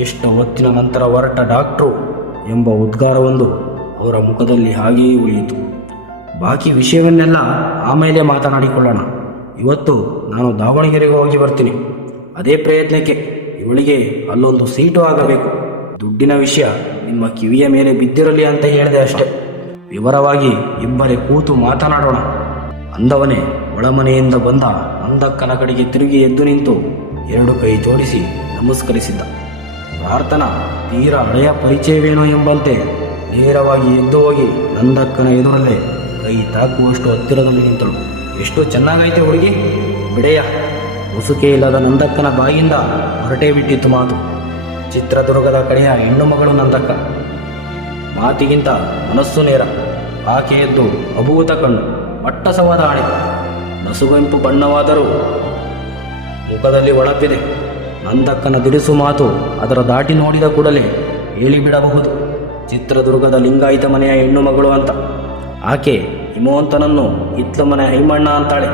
ಎಷ್ಟು ಹೊತ್ತಿನ ನಂತರ ಹೊರಟ ಡಾಕ್ಟ್ರು ಎಂಬ ಉದ್ಗಾರವೊಂದು ಅವರ ಮುಖದಲ್ಲಿ ಹಾಗೆಯೇ ಉಳಿಯಿತು. ಬಾಕಿ ವಿಷಯವನ್ನೆಲ್ಲ ಆಮೇಲೆ ಮಾತನಾಡಿಕೊಳ್ಳೋಣ. ಇವತ್ತು ನಾನು ದಾವಣಗೆರೆಗೆ ಹೋಗಿ ಬರ್ತೀನಿ. ಅದೇ ಪ್ರಯತ್ನಕ್ಕೆ ಇವಳಿಗೆ ಅಲ್ಲೊಂದು ಸೀಟು ಆಗಬೇಕು. ದುಡ್ಡಿನ ವಿಷಯ ನಿಮ್ಮ ಕಿವಿಯ ಮೇಲೆ ಬಿದ್ದಿರಲಿ ಅಂತ ಹೇಳಿದೆ ಅಷ್ಟೆ. ವಿವರವಾಗಿ ಇಬ್ಬರೇ ಕೂತು ಮಾತನಾಡೋಣ ಅಂದವನೇ ಒಳಮನೆಯಿಂದ ಬಂದ ನಂದಕ್ಕನ ಕಡೆಗೆ ತಿರುಗಿ ಎದ್ದು ನಿಂತು ಎರಡು ಕೈ ಜೋಡಿಸಿ ನಮಸ್ಕರಿಸಿದ್ದ. ಪ್ರಾರ್ಥನಾ ತೀರ ಹಳೆಯ ಪರಿಚಯವೇನೋ ಎಂಬಂತೆ ನೇರವಾಗಿ ಎದ್ದು ಹೋಗಿ ನಂದಕ್ಕನ ಎದುರಲ್ಲೇ ಕೈ ತಾಕುವಷ್ಟು ಹತ್ತಿರದಲ್ಲಿ ನಿಂತಳು. ಎಷ್ಟು ಚೆನ್ನಾಗೈತೆ ಹುಡುಗಿ, ಬಿಡೆಯ. ಮುಸುಕೆ ಇಲ್ಲದ ನಂದಕ್ಕನ ಬಾಯಿಯಿಂದ ಹೊರಟೇ ಬಿಟ್ಟಿತ್ತು ಮಾತು. ಚಿತ್ರದುರ್ಗದ ಕಡೆಯ ಹೆಣ್ಣು ಮಗಳು ನಂದಕ್ಕ. ಮಾತಿಗಿಂತ ಮನಸ್ಸು ನೇರ. ಆಕೆಯದ್ದು ಅಭೂತ ಕಣ್ಣು, ಮಟ್ಟಸವಾದ ಹಣೆ, ನಸುಗೆಂಪು ಬಣ್ಣವಾದರೂ ಮುಖದಲ್ಲಿ ಒಳಪಿದೆ. ನಂದಕ್ಕನ ದಿರಿಸು ಮಾತು ಅದರ ದಾಟಿ ನೋಡಿದ ಕೂಡಲೇ ಹೇಳಿಬಿಡಬಹುದು. ಚಿತ್ರದುರ್ಗದ ಲಿಂಗಾಯತ ಮನೆಯ ಹೆಣ್ಣು ಮಗಳು ಅಂತ. ಆಕೆ ಹಿಮವಂತನನ್ನು ಹಿತ್ಲ ಮನೆ ಹೈಮಣ್ಣ ಅಂತಾಳೆ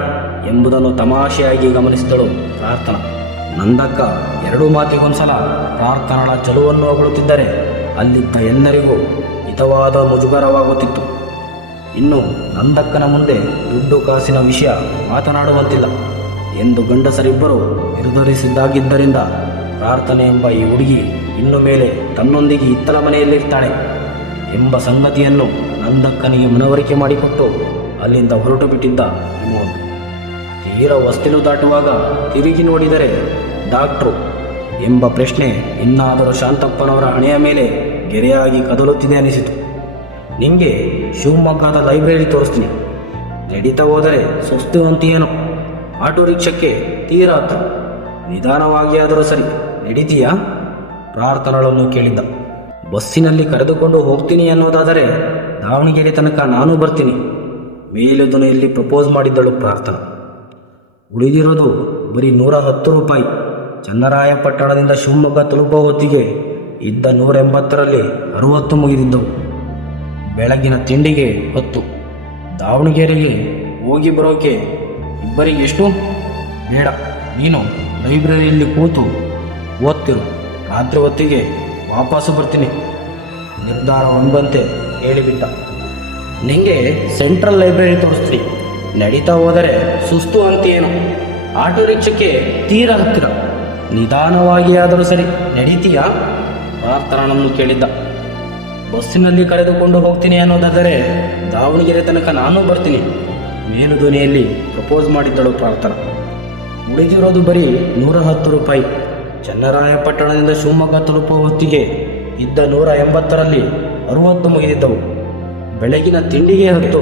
ಎಂಬುದನ್ನು ತಮಾಷೆಯಾಗಿ ಗಮನಿಸಿದಳು ಪ್ರಾರ್ಥನಾ. ನಂದಕ್ಕ ಎರಡೂ ಮಾತಿಗೊಂದ್ಸಲ ಪ್ರಾರ್ಥನಳ ಚಲುವನ್ನು ಹೊಗಳುತ್ತಿದ್ದರೆ ಅಲ್ಲಿದ್ದ ಎಲ್ಲರಿಗೂ ಹಿತವಾದ ಮುಜುಗರವಾಗುತ್ತಿತ್ತು. ಇನ್ನು ನಂದಕ್ಕನ ಮುಂದೆ ದುಡ್ಡು ಕಾಸಿನ ವಿಷಯ ಮಾತನಾಡುವಂತಿಲ್ಲ ಎಂದು ಗಂಡಸರಿಬ್ಬರು ನಿರ್ಧರಿಸಿದ್ದಾಗಿದ್ದರಿಂದ ಪ್ರಾರ್ಥನೆ ಎಂಬ ಈ ಹುಡುಗಿ ಇನ್ನು ಮೇಲೆ ತನ್ನೊಂದಿಗೆ ಹಿತ್ತಲ ಮನೆಯಲ್ಲಿರ್ತಾಳೆ ಎಂಬ ಸಂಗತಿಯನ್ನು ನಂದಕ್ಕನಿಗೆ ಮನವರಿಕೆ ಮಾಡಿಕೊಟ್ಟು ಅಲ್ಲಿಂದ ಹೊರಟು ಬಿಟ್ಟಿದ್ದ ಹಿಮವಂತ. ತೀರ ಹೊಸ್ತಿಲು ದಾಟುವಾಗ ತಿರುಗಿ ನೋಡಿದರೆ ಡಾಕ್ಟ್ರು ಎಂಬ ಪ್ರಶ್ನೆ ಇನ್ನಾದರೂ ಶಾಂತಪ್ಪನವರ ಹಣೆಯ ಮೇಲೆ ಗೆರೆಯಾಗಿ ಕದಲುತ್ತಿದೆ ಅನಿಸಿತು. ನಿಮಗೆ ಶಿವಮೊಗ್ಗದ ಲೈಬ್ರರಿ ತೋರಿಸ್ತೀನಿ, ನಡೀತಾ ಹೋದರೆ ಸುಸ್ತು ಅಂತೀಯೇನೋ. ಆಟೋ ರಿಕ್ಷಕ್ಕೆ ತೀರ ಹತ್ರ, ನಿಧಾನವಾಗಿ ಆದರೂ ಸರಿ, ನಡೀತೀಯಾ? ಪ್ರಾರ್ಥನಳನ್ನು ಕೇಳಿದ್ದ. ಬಸ್ಸಿನಲ್ಲಿ ಕರೆದುಕೊಂಡು ಹೋಗ್ತೀನಿ ಅನ್ನೋದಾದರೆ ದಾವಣಗೆರೆ ತನಕ ನಾನು ಬರ್ತೀನಿ, ಮೇಲೆದುನೆಯಲ್ಲಿ ಪ್ರಪೋಸ್ ಮಾಡಿದ್ದಳು ಪ್ರಾರ್ಥನಾ. ಉಳಿದಿರೋದು ಬರೀ 110 ರೂಪಾಯಿ. ಚನ್ನರಾಯಪಟ್ಟಣದಿಂದ ಶಿವಮೊಗ್ಗ ತಲುಪುವ ಹೊತ್ತಿಗೆ ಇದ್ದ 180ರಲ್ಲಿ 60 ಮುಗಿದಿದ್ದವು. ಬೆಳಗಿನ ತಿಂಡಿಗೆ 10. ದಾವಣಗೆರೆಗೆ ಹೋಗಿ ಬರೋಕೆ ಇಬ್ಬರಿಗೆ ಎಷ್ಟು? ಬೇಡ, ನೀನು ಲೈಬ್ರರಿಯಲ್ಲಿ ಕೂತು ಓದ್ತಿರು, ರಾತ್ರಿ ಹೊತ್ತಿಗೆ ವಾಪಸ್ಸು ಬರ್ತೀನಿ ನಿರ್ಧಾರ ಒಂದಂತೆ ಹೇಳಿಬಿಟ್ಟ. ನಿಂಗೆ ಸೆಂಟ್ರಲ್ ಲೈಬ್ರರಿ ತೋರಿಸ್ತೀನಿ, ನಡೀತಾ ಹೋದರೆ ಸುಸ್ತು ಅಂತೀಯೇನು. ಆಟೋ ರಿಕ್ಷಕ್ಕೆ ತೀರ ಹತ್ತಿರ, ನಿಧಾನವಾಗಿ ಆದರೂ ಸರಿ, ನಡೀತೀಯಾ? ಪ್ರಾರ್ಥನನ್ನು ಕೇಳಿದ್ದ. ಬಸ್ಸಿನಲ್ಲಿ ಕರೆದುಕೊಂಡು ಹೋಗ್ತೀನಿ ಅನ್ನೋದಾದರೆ ದಾವಣಗೆರೆ ತನಕ ನಾನು ಬರ್ತೀನಿ, ಮೇಲು ಧ್ವನಿಯಲ್ಲಿ ಪ್ರಪೋಸ್ ಮಾಡಿದ್ದಳು ಪ್ರಾರ್ಥನಾ. ಉಳಿದಿರೋದು ಬರೀ 110 ರೂಪಾಯಿ. ಚನ್ನರಾಯಪಟ್ಟಣದಿಂದ ಶಿವಮೊಗ್ಗ ತಲುಪುವ ಹೊತ್ತಿಗೆ ಇದ್ದ 180ರಲ್ಲಿ 60 ಮುಗಿದಿದ್ದವು. ಬೆಳಗಿನ ತಿಂಡಿಗೆ 10.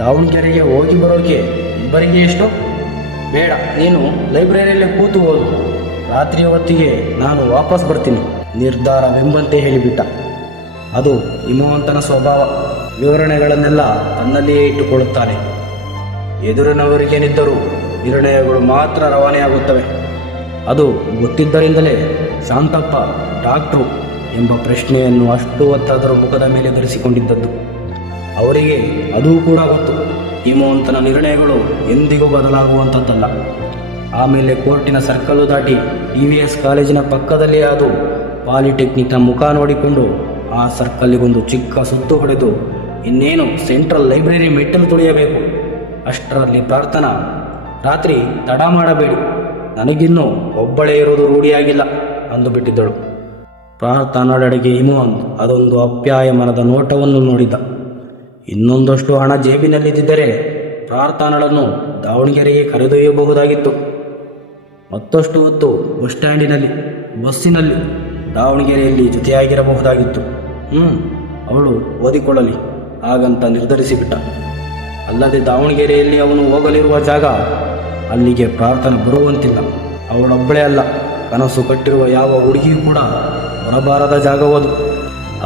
ದಾವಣಗೆರೆಗೆ ಹೋಗಿ ಬರೋಕೆ ಇಬ್ಬರಿಗೆ ಎಷ್ಟು? ಬೇಡ, ನೀನು ಲೈಬ್ರರಿಯಲ್ಲೇ ಕೂತು ಓದು, ರಾತ್ರಿ ಹೊತ್ತಿಗೆ ನಾನು ವಾಪಸ್ ಬರ್ತೀನಿ ನಿರ್ಧಾರವೆಂಬಂತೆ ಹೇಳಿಬಿಟ್ಟ. ಅದು ಹಿಮವಂತನ ಸ್ವಭಾವ. ವಿವರಣೆಗಳನ್ನೆಲ್ಲ ತನ್ನಲ್ಲಿಯೇ ಇಟ್ಟುಕೊಳ್ಳುತ್ತಾನೆ. ಎದುರಿನವರಿಗೇನಿದ್ದರೂ ನಿರ್ಣಯಗಳು ಮಾತ್ರ ರವಾನೆಯಾಗುತ್ತವೆ. ಅದು ಗೊತ್ತಿದ್ದರಿಂದಲೇ ಶಾಂತಪ್ಪ ಡಾಕ್ಟ್ರು ಎಂಬ ಪ್ರಶ್ನೆಯನ್ನು ಅಷ್ಟು ಹೊತ್ತಾದರೂ ಮುಖದ ಮೇಲೆ ಧರಿಸಿಕೊಂಡಿದ್ದದ್ದು. ಅವರಿಗೆ ಅದೂ ಕೂಡ ಗೊತ್ತು, ಹಿಮವಂತನ ನಿರ್ಣಯಗಳು ಎಂದಿಗೂ ಬದಲಾಗುವಂಥದ್ದಲ್ಲ. ಆಮೇಲೆ ಕೋರ್ಟಿನ ಸರ್ಕಲ್ಲು ದಾಟಿ DVS ಕಾಲೇಜಿನ ಪಕ್ಕದಲ್ಲಿ ಅದು ಪಾಲಿಟೆಕ್ನಿಕ್ನ ಮುಖ ನೋಡಿಕೊಂಡು ಆ ಸರ್ಕಲ್ಲಿಗೊಂದು ಚಿಕ್ಕ ಸುತ್ತು ಹೊಡೆದು ಇನ್ನೇನು ಸೆಂಟ್ರಲ್ ಲೈಬ್ರರಿ ಮೆಟ್ಟಲು ತುಳಿಯಬೇಕು. ಅಷ್ಟರಲ್ಲಿ ಪ್ರಾರ್ಥನಾ, ರಾತ್ರಿ ತಡ ಮಾಡಬೇಡಿ, ನನಗಿನ್ನೂ ಒಬ್ಬಳೇ ಇರೋದು ರೂಢಿಯಾಗಿಲ್ಲ ಅಂದುಬಿಟ್ಟಿದ್ದಳು. ಪ್ರಾರ್ಥನಾಡೆಡೆಗೆ ಹಿಮವಂತ್ ಅದೊಂದು ಅಪ್ಯಾಯಮನದ ನೋಟವನ್ನು ನೋಡಿದ್ದ. ಇನ್ನೊಂದಷ್ಟು ಹಣ ಜೇಬಿನಲ್ಲಿದ್ದರೆ ಪ್ರಾರ್ಥನಳನ್ನು ದಾವಣಗೆರೆಗೆ ಕರೆದೊಯ್ಯಬಹುದಾಗಿತ್ತು. ಮತ್ತಷ್ಟು ಹೊತ್ತು ಬಸ್ ಸ್ಟ್ಯಾಂಡಿನಲ್ಲಿ, ಬಸ್ಸಿನಲ್ಲಿ, ದಾವಣಗೆರೆಯಲ್ಲಿ ಜೊತೆಯಾಗಿರಬಹುದಾಗಿತ್ತು. ಅವಳು ಓದಿಕೊಳ್ಳಲಿ ಹಾಗಂತ ನಿರ್ಧರಿಸಿಬಿಟ್ಟ. ಅಲ್ಲದೆ ದಾವಣಗೆರೆಯಲ್ಲಿ ಅವನು ಹೋಗಲಿರುವ ಜಾಗ, ಅಲ್ಲಿಗೆ ಪ್ರಾರ್ಥನೆ ಬರುವಂತಿಲ್ಲ. ಅವಳೊಬ್ಬಳೇ ಅಲ್ಲ, ಕನಸು ಕಟ್ಟಿರುವ ಯಾವ ಹುಡುಗಿಯೂ ಕೂಡ ಬರಬಾರದ ಜಾಗವದು.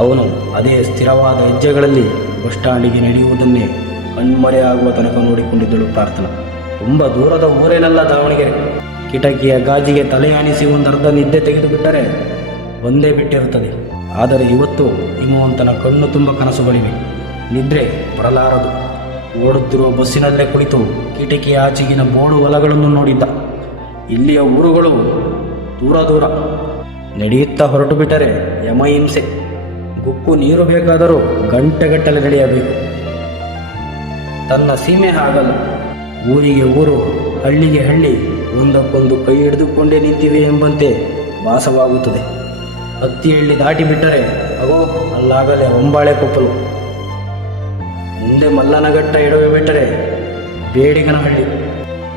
ಅವನು ಅದೇ ಸ್ಥಿರವಾದ ಹೆಜ್ಜೆಗಳಲ್ಲಿ ಬಸ್ ಸ್ಟ್ಯಾಂಡಿಗೆ ನಡೆಯುವುದನ್ನೇ ಕಣ್ಮರೆಯಾಗುವ ತನಕ ನೋಡಿಕೊಂಡಿದ್ದಳು ಪ್ರಾರ್ಥನಾ. ತುಂಬ ದೂರದ ಊರೇನಲ್ಲ ದಾವಣಗೆರೆ. ಕಿಟಕಿಯ ಗಾಜಿಗೆ ತಲೆಯಾಣಿಸಿ ಒಂದರ್ಧ ನಿದ್ದೆ ತೆಗೆದುಬಿಟ್ಟರೆ ಒಂದೇ ಬಿಟ್ಟಿರುತ್ತದೆ. ಆದರೆ ಇವತ್ತು ಹಿಮವಂತನ ಕಣ್ಣು ತುಂಬ ಕನಸುಗಳಿವೆ, ನಿದ್ರೆ ಬರಲಾರದು. ಓಡುತ್ತಿರುವ ಬಸ್ಸಿನಲ್ಲೇ ಕುಳಿತು ಕಿಟಕಿಯ ಆಚೆಗಿನ ಬೋಡು ಹೊಲಗಳನ್ನು ನೋಡಿದ್ದ. ಇಲ್ಲಿಯ ಊರುಗಳು ದೂರ ದೂರ. ನಡೆಯುತ್ತಾ ಹೊರಟು ಬಿಟ್ಟರೆ ಯಮಹಿಂಸೆ. ಗುಕ್ಕು ನೀರು ಬೇಕಾದರೂ ಗಂಟೆಗಟ್ಟಲೆ ನಡೆಯಬೇಕು. ತನ್ನ ಸೀಮೆ ಹಾಗಲ್ಲ, ಊರಿಗೆ ಊರು, ಹಳ್ಳಿಗೆ ಹಳ್ಳಿ ಒಂದಕ್ಕೊಂದು ಕೈ ಹಿಡಿದುಕೊಂಡೇ ನಿಂತಿವೆ ಎಂಬಂತೆ ಭಾಸವಾಗುತ್ತದೆ. ಹತ್ತಿಹಳ್ಳಿ ದಾಟಿ ಬಿಟ್ಟರೆ ಅಗೋ ಅಲ್ಲಾಗಲೇ ಹೊಂಬಾಳೆ ಕೊಪ್ಪಲು. ಮುಂದೆ ಮಲ್ಲನಘಟ್ಟ ಇಡವೆ ಬಿಟ್ಟರೆ ಬೇಡಿಗನಹಳ್ಳಿ.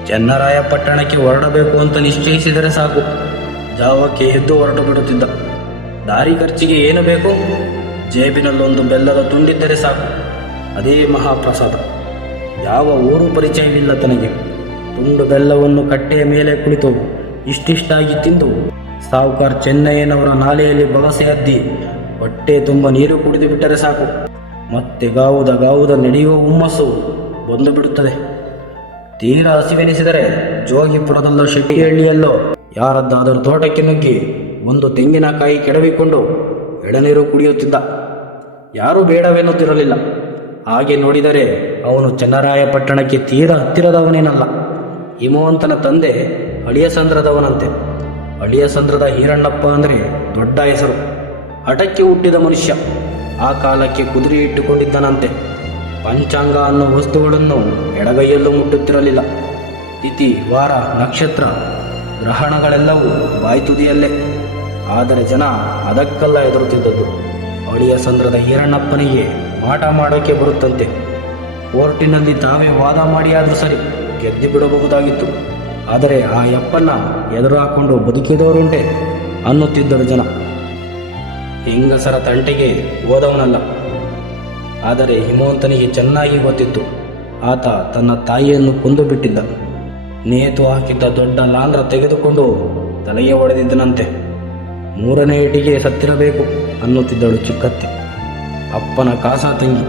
ಚನ್ನರಾಯಪಟ್ಟಣಕ್ಕೆ ಹೊರಡಬೇಕು ಅಂತ ನಿಶ್ಚಯಿಸಿದರೆ ಸಾಕು, ಜಾವಕ್ಕೆ ಎದ್ದು ಹೊರಟು ಬಿಡುತ್ತಿದ್ದ. ದಾರಿ ಖರ್ಚಿಗೆ ಏನು ಬೇಕು? ಜೇಬಿನಲ್ಲೊಂದು ಬೆಲ್ಲದ ತುಂಡಿದ್ದರೆ ಸಾಕು, ಅದೇ ಮಹಾಪ್ರಸಾದ. ಯಾವ ಊರು ಪರಿಚಯವಿಲ್ಲ ತನಗೆ. ತುಂಡು ಬೆಲ್ಲವನ್ನು ಕಟ್ಟೆಯ ಮೇಲೆ ಕುಳಿತು ಇಷ್ಟಿಷ್ಟಾಗಿ ತಿಂದು ಸಾವುಕಾರ್ ಚೆನ್ನಯ್ಯನವರ ನಾಲೆಯಲ್ಲಿ ಬಗಸೆ ಅದ್ದಿ ಹೊಟ್ಟೆ ತುಂಬ ನೀರು ಕುಡಿದು ಬಿಟ್ಟರೆ ಸಾಕು, ಮತ್ತೆ ಗಾವುದ ನಡೆಯುವ ಹುಮ್ಮಸ್ಸು ಬಂದು ಬಿಡುತ್ತದೆ. ತೀರ ಹಸಿವೆನಿಸಿದರೆ ಜೋಗಿಪುರದಲ್ಲೋ ಶೆಟ್ಟಿಹಳ್ಳಿಯಲ್ಲೋ ಯಾರದ್ದಾದರೂ ತೋಟಕ್ಕೆ ನುಗ್ಗಿ ಒಂದು ತೆಂಗಿನಕಾಯಿ ಕೆಡವಿಕೊಂಡು ಎಳನೀರು ಕುಡಿಯುತ್ತಿದ್ದ. ಯಾರೂ ಬೇಡವೆನ್ನುತ್ತಿರಲಿಲ್ಲ. ಹಾಗೆ ನೋಡಿದರೆ ಅವನು ಚನ್ನರಾಯಪಟ್ಟಣಕ್ಕೆ ತೀರ ಹತ್ತಿರದವನೇನಲ್ಲ. ಹಿಮವಂತನ ತಂದೆ ಅಳಿಯಸಂದ್ರದವನಂತೆ. ಅಳಿಯಸಂದ್ರದ ಈರಣ್ಣಪ್ಪ ಅಂದರೆ ದೊಡ್ಡ ಹೆಸರು. ಹಠಕ್ಕೆ ಹುಟ್ಟಿದ ಮನುಷ್ಯ. ಆ ಕಾಲಕ್ಕೆ ಕುದುರೆ ಇಟ್ಟುಕೊಂಡಿದ್ದನಂತೆ. ಪಂಚಾಂಗ ಅನ್ನೋ ವಸ್ತುಗಳನ್ನು ಎಡಗೈಯಲ್ಲೂ ಮುಟ್ಟುತ್ತಿರಲಿಲ್ಲ. ತಿಥಿ, ವಾರ, ನಕ್ಷತ್ರ, ಗ್ರಹಣಗಳೆಲ್ಲವೂ ಬಾಯ್ತುದಿಯಲ್ಲೇ. ಆದರೆ ಜನ ಅದಕ್ಕೆಲ್ಲ ಎದುರುತ್ತಿದ್ದದ್ದು. ಅಳಿಯಸಂದ್ರದ ಈರಣ್ಣಪ್ಪನಿಗೆ ಮಾಟ ಮಾಡೋಕ್ಕೆ ಬರುತ್ತಂತೆ. ಕೋರ್ಟಿನಲ್ಲಿ ತಾವೇ ವಾದ ಮಾಡಿಯಾದರೂ ಸರಿ, ಗೆದ್ದು ಬಿಡಬಹುದಾಗಿತ್ತು. ಆದರೆ ಆ ಯಪ್ಪನ್ನ ಎದುರು ಹಾಕೊಂಡು ಬದುಕಿದವರುಂಟೆ ಅನ್ನುತ್ತಿದ್ದರು ಜನ. ಹೆಂಗಸರ ತಂಟೆಗೆ ಹೋದವನಲ್ಲ. ಆದರೆ ಹಿಮವಂತನಿಗೆ ಚೆನ್ನಾಗಿ ಗೊತ್ತಿತ್ತು, ಆತ ತನ್ನ ತಾಯಿಯನ್ನು ಕೊಂದು ಬಿಟ್ಟಿದ್ದ. ನೇತು ಹಾಕಿದ್ದ ದೊಡ್ಡ ಲಾಂದ್ರ ತೆಗೆದುಕೊಂಡು ತಲೆಗೆ ಹೊಡೆದಿದ್ದನಂತೆ. 3ನೇ ಏಟಿಗೆ ಸತ್ತಿರಬೇಕು ಅನ್ನುತ್ತಿದ್ದಳು ಚಿಕ್ಕತ್ತೆ, ಅಪ್ಪನ ಕಾಸ ತಂಗಿ.